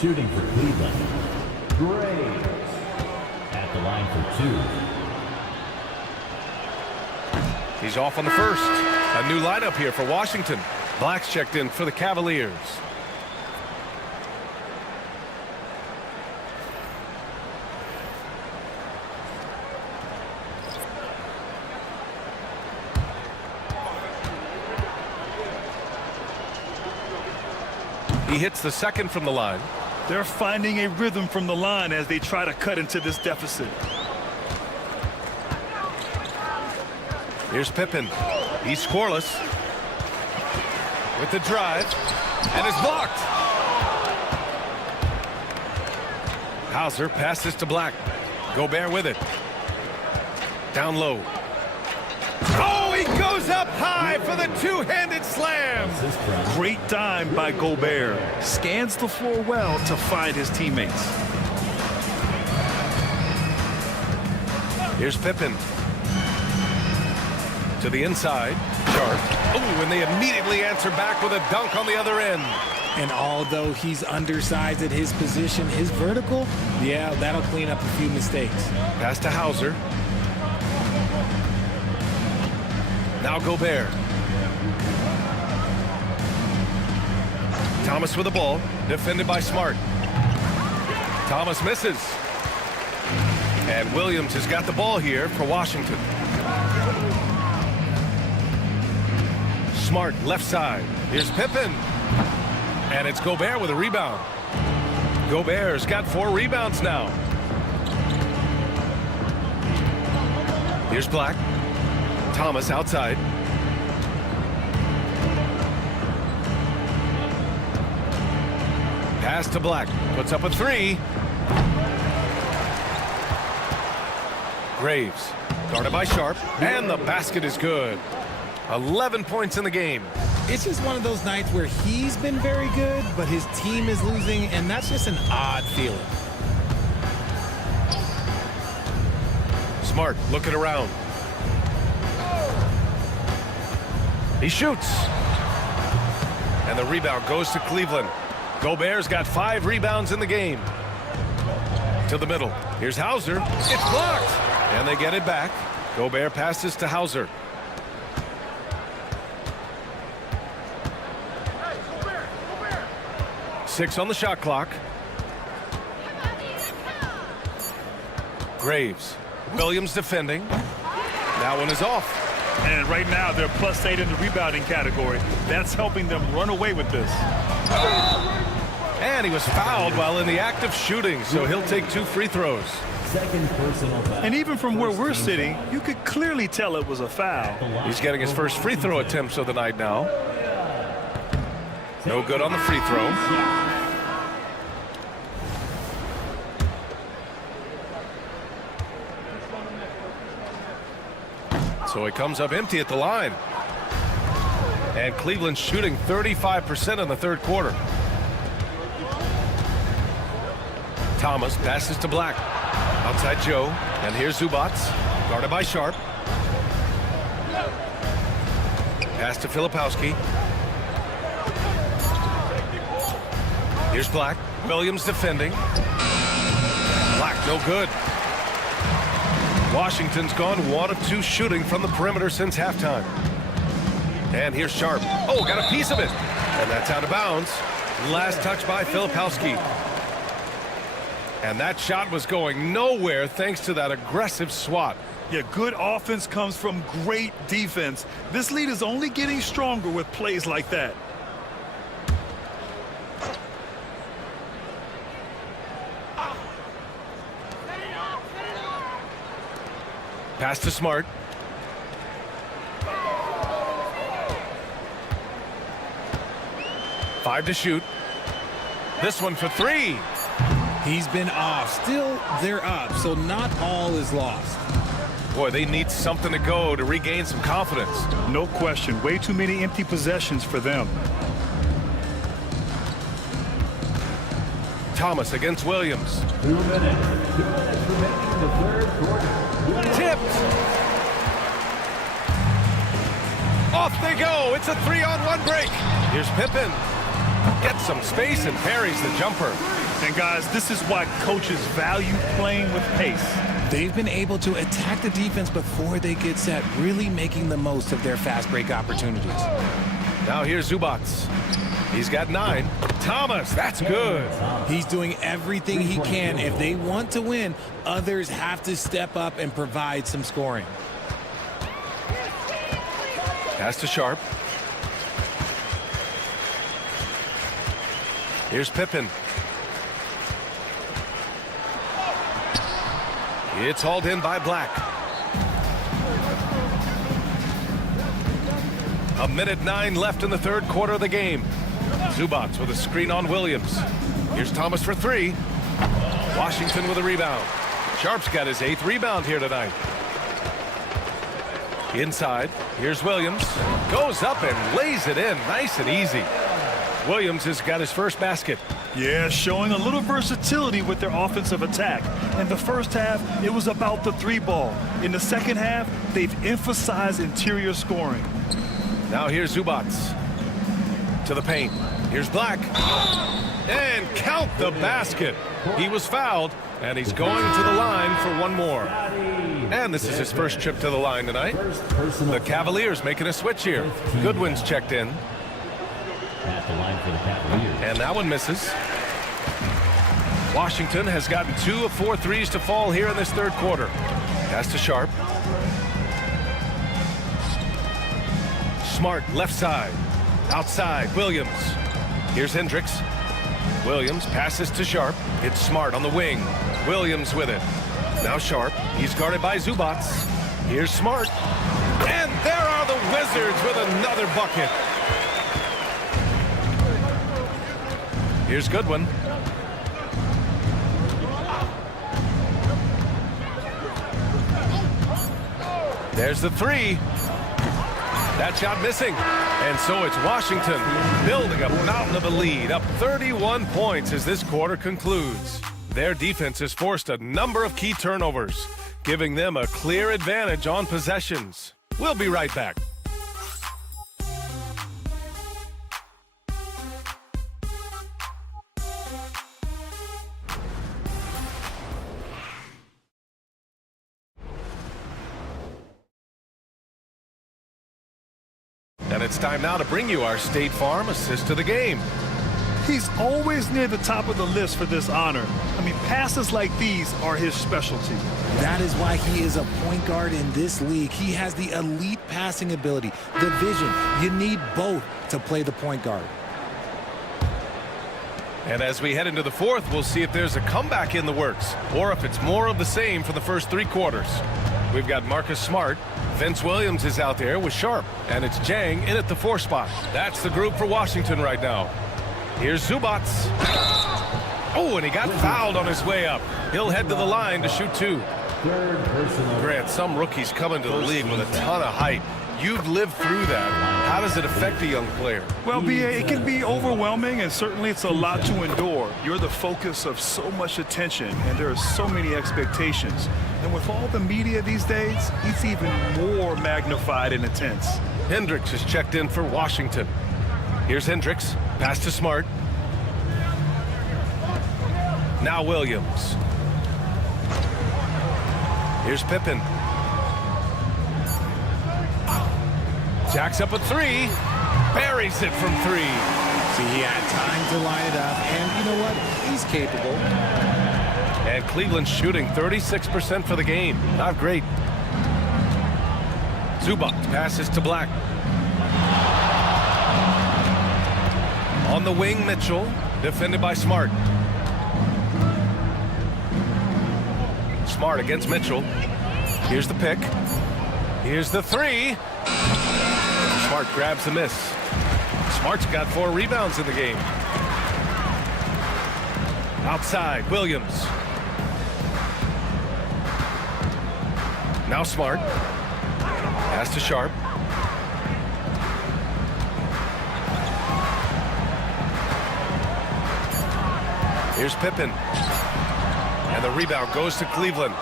Shooting for Cleveland. Graves. At the line for 2. He's off on the first. A new lineup here for Washington. Black's checked in for the Cavaliers. He hits the second from the line. They're finding a rhythm from the line as they try to cut into this deficit. Here's Pippen. He's scoreless. With the drive. And it's blocked. Hauser passes to Black. Gobert with it. Down low. Oh, he goes up high for the two-handed slam. Great dime by Gobert. Scans the floor well to find his teammates. Here's Pippen. To the inside. Sharp. Oh, and they immediately answer back with a dunk on the other end. And although he's undersized at his position, his vertical, yeah, that'll clean up a few mistakes. Pass to Hauser. Now Gobert. Thomas with the ball. Defended by Smart. Thomas misses. And Williams has got the ball here for Washington. Smart left side. Here's Pippen. And it's Gobert with a rebound. Gobert's got 4 rebounds now. Here's Black. Thomas outside. Pass to Black. Puts up a 3. Graves. Guarded by Sharp. And the basket is good. 11 points in the game. It's just one of those nights where he's been very good, but his team is losing, and that's just an odd feeling. Smart looking around. He shoots. And the rebound goes to Cleveland. Gobert's got 5 rebounds in the game. To the middle. Here's Hauser. It's blocked. And they get it back. Gobert passes to Hauser. Six on the shot clock. Graves. Williams defending. That one is off. And right now, they're +8 in the rebounding category. That's helping them run away with this. And he was fouled while in the act of shooting, so he'll take 2 free throws. Second personal foul. And even from where we're sitting, you could clearly tell it was a foul. He's getting his first free throw attempts of the night now. No good on the free throw. So he comes up empty at the line. And Cleveland's shooting 35% in the third quarter. Thomas passes to Black. Outside Joe. And here's Zubac. Guarded by Sharp. Pass to Filipowski. Here's Black. Williams defending. Black no good. Washington's gone 1 of 2 shooting from the perimeter since halftime. And here's Sharp. Oh, got a piece of it. And that's out of bounds. Last touch by Filipowski. And that shot was going nowhere thanks to that aggressive swat. Yeah, good offense comes from great defense. This lead is only getting stronger with plays like that. Pass to Smart. Five to shoot. This one for 3. He's been off. Still, they're up, so not all is lost. Boy, they need something to go to regain some confidence. No question. Way too many empty possessions for them. Thomas against Williams. 2 minutes. 2 minutes remaining in the third quarter. Tipped. Off they go. It's a 3-on-1 break. Here's Pippen. Gets some space and parries the jumper. And guys, this is why coaches value playing with pace. They've been able to attack the defense before they get set, really making the most of their fast break opportunities. Now here's Zubac. He's got 9. Thomas, that's good. He's doing everything he can. If they want to win, others have to step up and provide some scoring. Pass to Sharp. Here's Pippen. It's hauled in by Black. 1:09 left in the third quarter of the game. Zubac with a screen on Williams. Here's Thomas for 3. Washington with a rebound. Sharp's got his 8th rebound here tonight. Inside, here's Williams. Goes up and lays it in nice and easy. Williams has got his first basket. Yeah, showing a little versatility with their offensive attack. In the first half, it was about the 3 ball. In the second half, they've emphasized interior scoring. Now here's Zubac. To the paint. Here's Black. And count the basket. He was fouled, and he's going to the line for 1 more. And this is his first trip to the line tonight. The Cavaliers making a switch here. Goodwin's checked in. At the line for the Cavaliers. And that one misses. Washington has gotten 2 of 4 threes to fall here in this third quarter. Pass to Sharp. Smart left side. Outside, Williams. Here's Hendricks. Williams passes to Sharp. It's Smart on the wing. Williams with it. Now Sharp. He's guarded by Zubac. Here's Smart. And there are the Wizards with another bucket. Here's Goodwin. There's the 3. That shot missing. And so it's Washington building a mountain of a lead, up 31 points as this quarter concludes. Their defense has forced a number of key turnovers, giving them a clear advantage on possessions. We'll be right back. it's time now to bring you our State Farm assist of the game. He's always near the top of the list for this honor. I mean, passes like these are his specialty. That is why he is a point guard in this league. He has the elite passing ability, the vision. You need both to play the point guard. And as we head into the fourth, we'll see if there's a comeback in the works or if it's more of the same for the first 3 quarters. We've got Marcus Smart. Vince Williams is out there with Sharp, and it's Jang in at the 4 spot. That's the group for Washington right now. Here's Zubats. Oh, and he got fouled on his way up. He'll head to the line to shoot 2. Grant, some rookies come into the league with a ton of height. You've lived through that. How does it affect a young player? Well, B.A., it can be overwhelming, and certainly it's a lot to endure. You're the focus of so much attention, and there are so many expectations. And with all the media these days, it's even more magnified and intense. Hendricks is checked in for Washington. Here's Hendricks. Pass to Smart. Now Williams. Here's Pippen. Jacks up a 3. Buries it from 3. See, he had time to line it up, and you know what? He's capable. And Cleveland's shooting 36% for the game. Not great. Zubac passes to Black. On the wing, Mitchell. Defended by Smart. Smart against Mitchell. Here's the pick. Here's the 3. Smart grabs the miss. Smart's got 4 rebounds in the game. Outside, Williams. Now Smart. Pass to Sharp. Here's Pippen. And the rebound goes to Cleveland.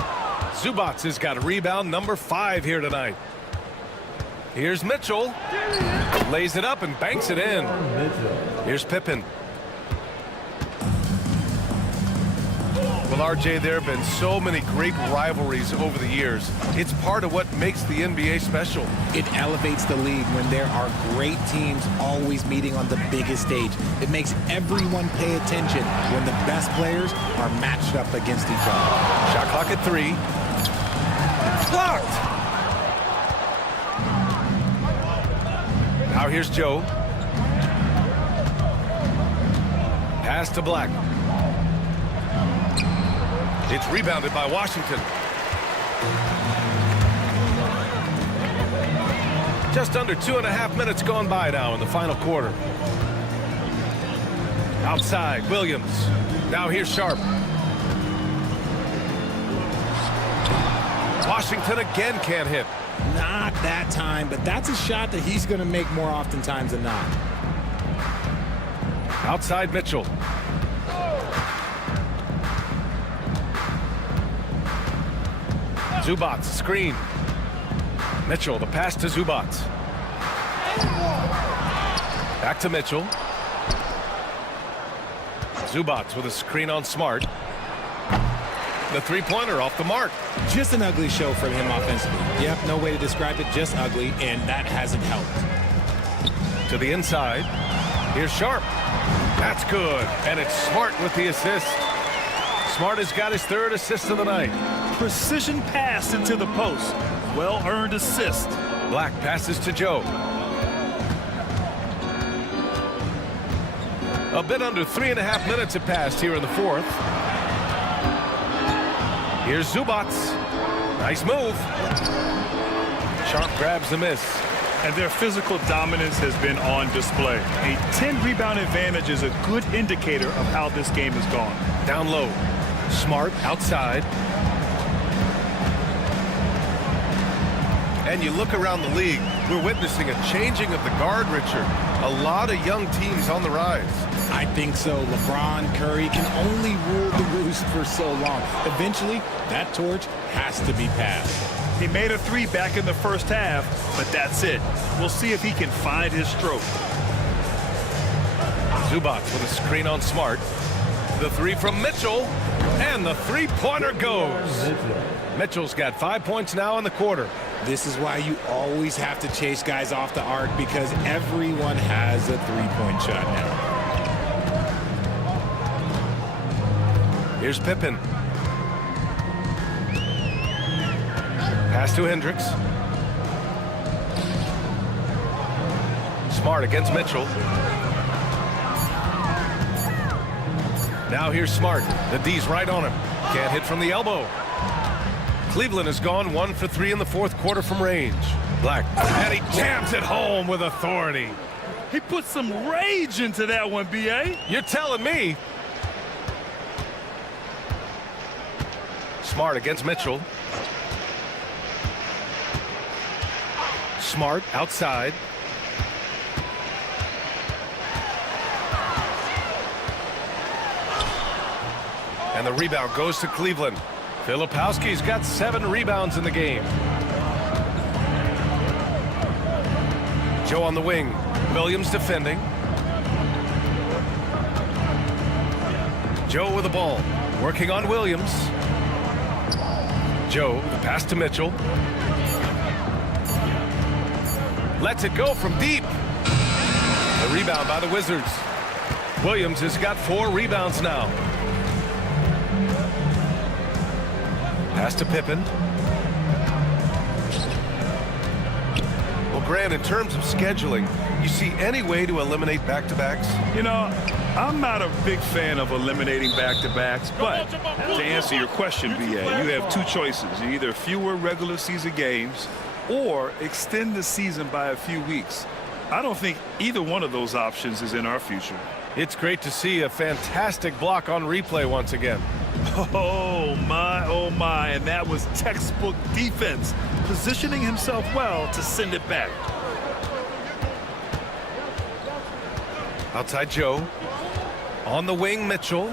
Zubats has got rebound number 5 here tonight. Here's Mitchell. Lays it up and banks it in. Here's Pippen. Well, RJ, there have been so many great rivalries over the years. It's part of what makes the NBA special. It elevates the league when there are great teams always meeting on the biggest stage. It makes everyone pay attention when the best players are matched up against each other. Shot clock at 3. Blocked! Now here's Joe. Pass to Black. It's rebounded by Washington. Just under 2.5 minutes gone by now in the final quarter. Outside, Williams. Now here's Sharp. Washington again can't hit. Not that time, but that's a shot that he's going to make more oftentimes than not. Outside Mitchell. Zubats, screen. Mitchell, the pass to Zubats. Back to Mitchell. Zubats with a screen on Smart. The 3-pointer off the mark. Just an ugly show from him offensively. Yep, no way to describe it, just ugly, and that hasn't helped. To the inside. Here's Sharp. That's good. And it's Smart with the assist. Smart has got his 3rd assist of the night. Precision pass into the post. Well-earned assist. Black passes to Joe. A bit under 3.5 minutes have passed here in the 4th. Here's Zubats. Nice move. Sharp grabs the miss. And their physical dominance has been on display. A 10-rebound advantage is a good indicator of how this game has gone. Down low. Smart outside. And you look around the league, we're witnessing a changing of the guard, Richard. A lot of young teams on the rise. I think so. LeBron, Curry can only rule the roost for so long. Eventually, that torch has to be passed. He made a 3 back in the first half, but that's it. We'll see if he can find his stroke. Zubats with a screen on Smart. The 3 from Mitchell, and the 3-pointer goes. Mitchell's got 5 points now in the quarter. This is why you always have to chase guys off the arc, because everyone has a three-point shot now. Here's Pippen. Pass to Hendricks. Smart against Mitchell. Now here's Smart. The D's right on him. Can't hit from the elbow. Cleveland has gone 1 for 3 in the fourth quarter from range. Black. And he jams it home with authority. He put some rage into that one, B.A. You're telling me. Smart against Mitchell. Smart outside. And the rebound goes to Cleveland. Filipowski's got 7 rebounds in the game. Joe on the wing. Williams defending. Joe with the ball. Working on Williams. Joe, the pass to Mitchell. Lets it go from deep. The rebound by the Wizards. Williams has got 4 rebounds now. Pass to Pippen. Well, Grant, in terms of scheduling, you see any way to eliminate back-to-backs? You know, I'm not a big fan of eliminating back-to-backs, but to answer your question, B.A., you have 2 choices. Either fewer regular season games or extend the season by a few weeks. I don't think either one of those options is in our future. It's great to see a fantastic block on replay once again. Oh my, and that was textbook defense, positioning himself well to send it back. Outside Joe. On the wing, Mitchell.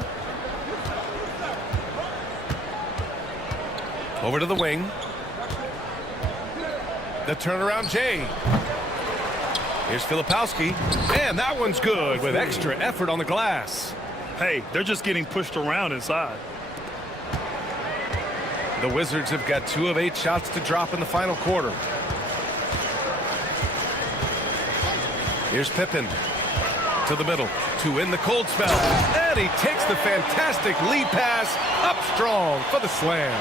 Over to the wing. The turnaround, Jay. Here's Filipowski. And that one's good with extra effort on the glass. Hey, they're just getting pushed around inside. The Wizards have got 2 of 8 shots to drop in the final quarter. Here's Pippen to the middle to win the cold spell. And he takes the fantastic lead pass up strong for the slam.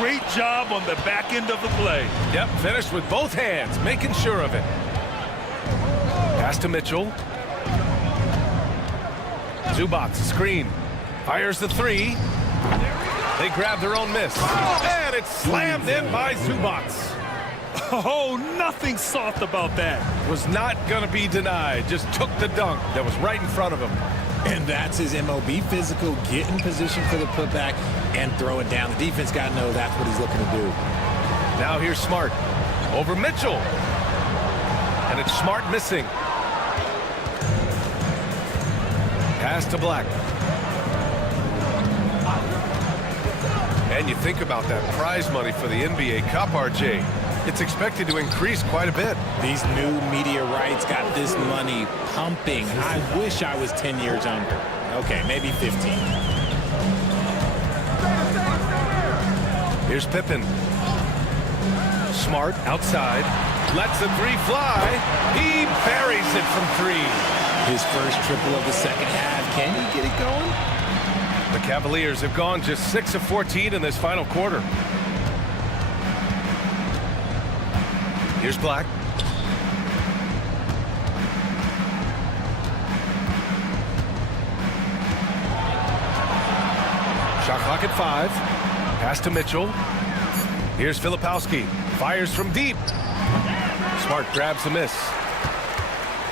Great job on the back end of the play. Yep, finished with both hands, making sure of it. Pass to Mitchell. Zubac, screen. Fires the 3. They grab their own miss. And it's slammed in by Zubac. Oh, nothing soft about that. Was not going to be denied. Just took the dunk that was right in front of him. And that's his MOB physical. Get in position for the putback and throw it down. The defense got to know that's what he's looking to do. Now here's Smart. Over Mitchell. And it's Smart missing. Pass to Black. And you think about that prize money for the NBA Cup, RJ. It's expected to increase quite a bit. These new media rights got this money pumping. I wish I was 10 years younger. Okay, maybe 15. Here's Pippen. Smart outside. Lets the 3 fly. He buries it from 3. His first triple of the second half. Can he get it going? The Cavaliers have gone just 6 of 14 in this final quarter. Here's Black. Shot clock at 5. Pass to Mitchell. Here's Filipowski. Fires from deep. Smart grabs the miss.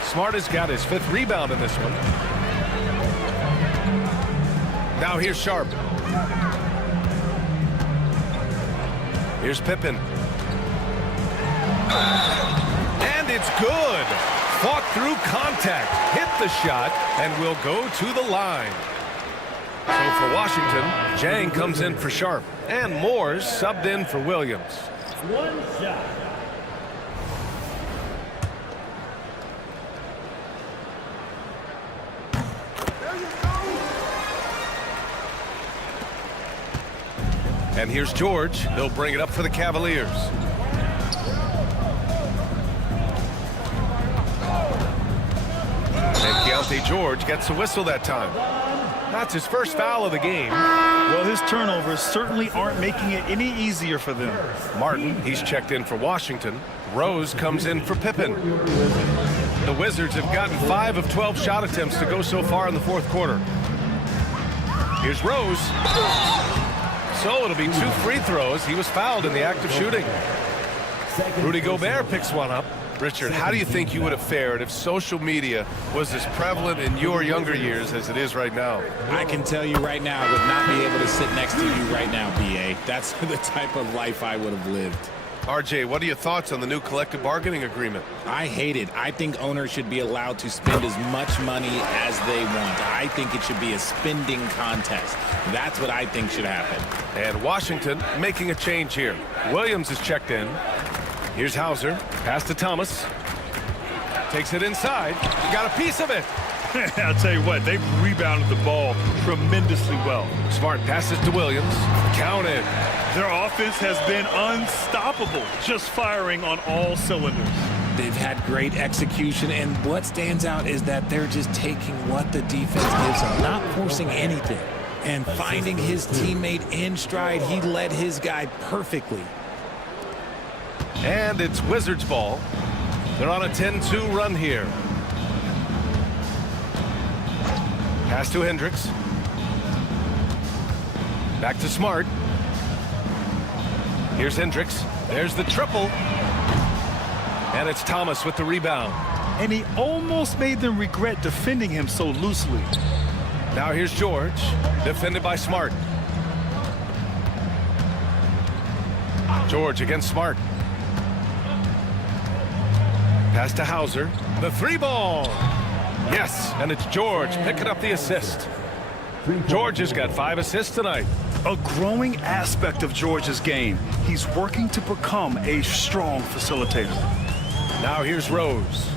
Smart has got his 5th rebound in this one. Now here's Sharp. Here's Pippen. And it's good. Fought through contact, hit the shot, and will go to the line. So for Washington, Jang comes in for Sharp, and Moore's subbed in for Williams. 1 shot. And here's George. He'll bring it up for the Cavaliers. Keontae George gets a whistle that time. That's his first foul of the game. Well, his turnovers certainly aren't making it any easier for them. Martin, he's checked in for Washington. Rose comes in for Pippen. The Wizards have gotten 5 of 12 shot attempts to go so far in the fourth quarter. Here's Rose. So it'll be 2 free throws. He was fouled in the act of shooting. Rudy Gobert picks one up. Richard, how do you think you would have fared if social media was as prevalent in your younger years as it is right now? I can tell you right now, I would not be able to sit next to you right now, BA. That's the type of life I would have lived. RJ, what are your thoughts on the new collective bargaining agreement? I hate it. I think owners should be allowed to spend as much money as they want. I think it should be a spending contest. That's what I think should happen. And Washington making a change here. Williams is checked in. Here's Hauser. Pass to Thomas. Takes it inside. Got a piece of it. I'll tell you what, they've rebounded the ball tremendously well. Smart passes to Williams. Counted. Their offense has been unstoppable, just firing on all cylinders. They've had great execution, and what stands out is that they're just taking what the defense gives them, not forcing anything, and finding his teammate in stride. He led his guy perfectly. And it's Wizards ball. They're on a 10-2 run here. Pass to Hendricks. Back to Smart. Here's Hendricks. There's the triple. And it's Thomas with the rebound. And he almost made them regret defending him so loosely. Now here's George, defended by Smart. George against Smart. Pass to Hauser. The 3 ball. Yes, and it's George picking up the assist. George has got 5 assists tonight. A growing aspect of George's game. He's working to become a strong facilitator. Now here's Rose.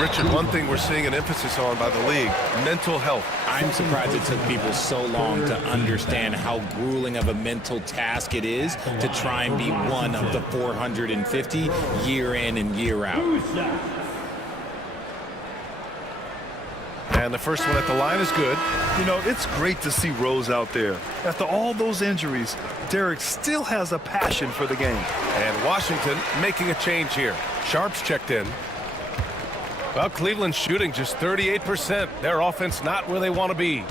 Richard, one thing we're seeing an emphasis on by the league, mental health. I'm surprised it took people so long to understand how grueling of a mental task it is to try and be one of the 450 year in and year out. And the first one at the line is good. You know, it's great to see Rose out there. After all those injuries, Derek still has a passion for the game. And Washington making a change here. Sharp's checked in. Well, Cleveland's shooting just 38%. Their offense not where they want to be.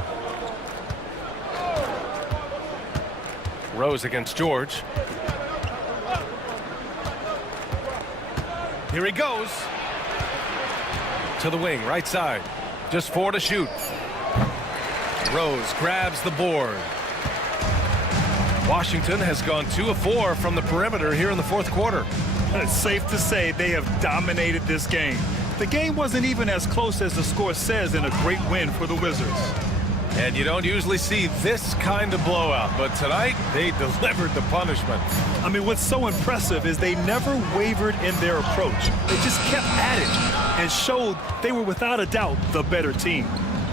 Rose against George. Here he goes. To the wing, right side. Just 4 to shoot. Rose grabs the board. Washington has gone 2 of 4 from the perimeter here in the fourth quarter. It's safe to say they have dominated this game. The game wasn't even as close as the score says in a great win for the Wizards. And you don't usually see this kind of blowout, but tonight they delivered the punishment. I mean, what's so impressive is they never wavered in their approach. They just kept at it and showed they were without a doubt the better team.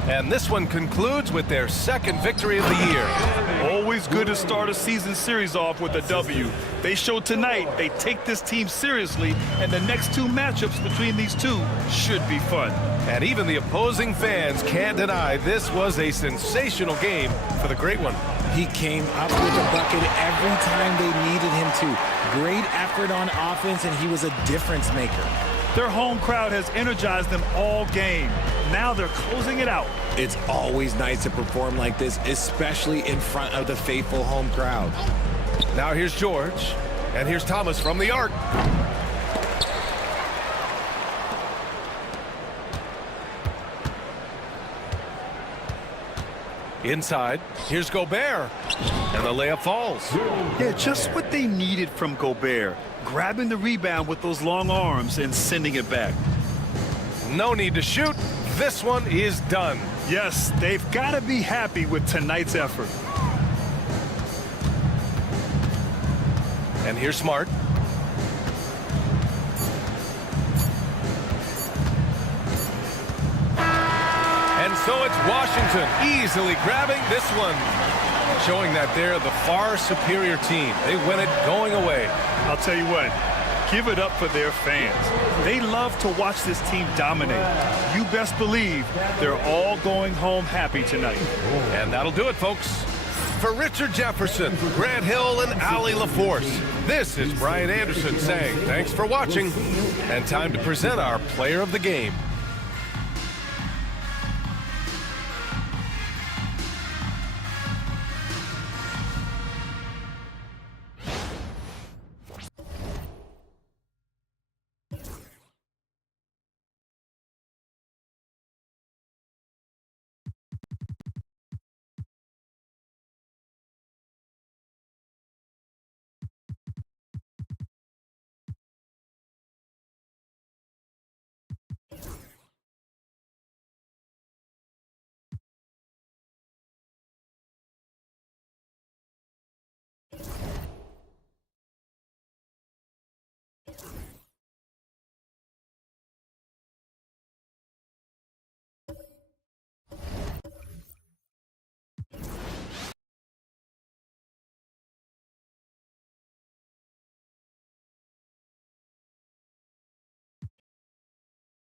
And this one concludes with their second victory of the year. Always good to start a season series off with a W. They showed tonight they take this team seriously, and the next 2 matchups between these two should be fun. And even the opposing fans can't deny this was a sensational game for the Great One. He came up with a bucket every time they needed him to. Great effort on offense, and he was a difference maker. Their home crowd has energized them all game. Now they're closing it out. It's always nice to perform like this, especially in front of the faithful home crowd. Now here's George, and here's Thomas from the arc. Inside, here's Gobert, and the layup falls. Yeah, just what they needed from Gobert. Grabbing the rebound with those long arms and sending it back. No need to shoot. This one is done. Yes, they've got to be happy with tonight's effort. And here's Smart. And so it's Washington easily grabbing this one, showing that they're the far superior team. They win it going away. I'll tell you what, give it up for their fans. They love to watch this team dominate. You best believe they're all going home happy tonight. And that'll do it, folks. For Richard Jefferson, Grant Hill, and Allie LaForce, this is Brian Anderson saying thanks for watching, and time to present our player of the game.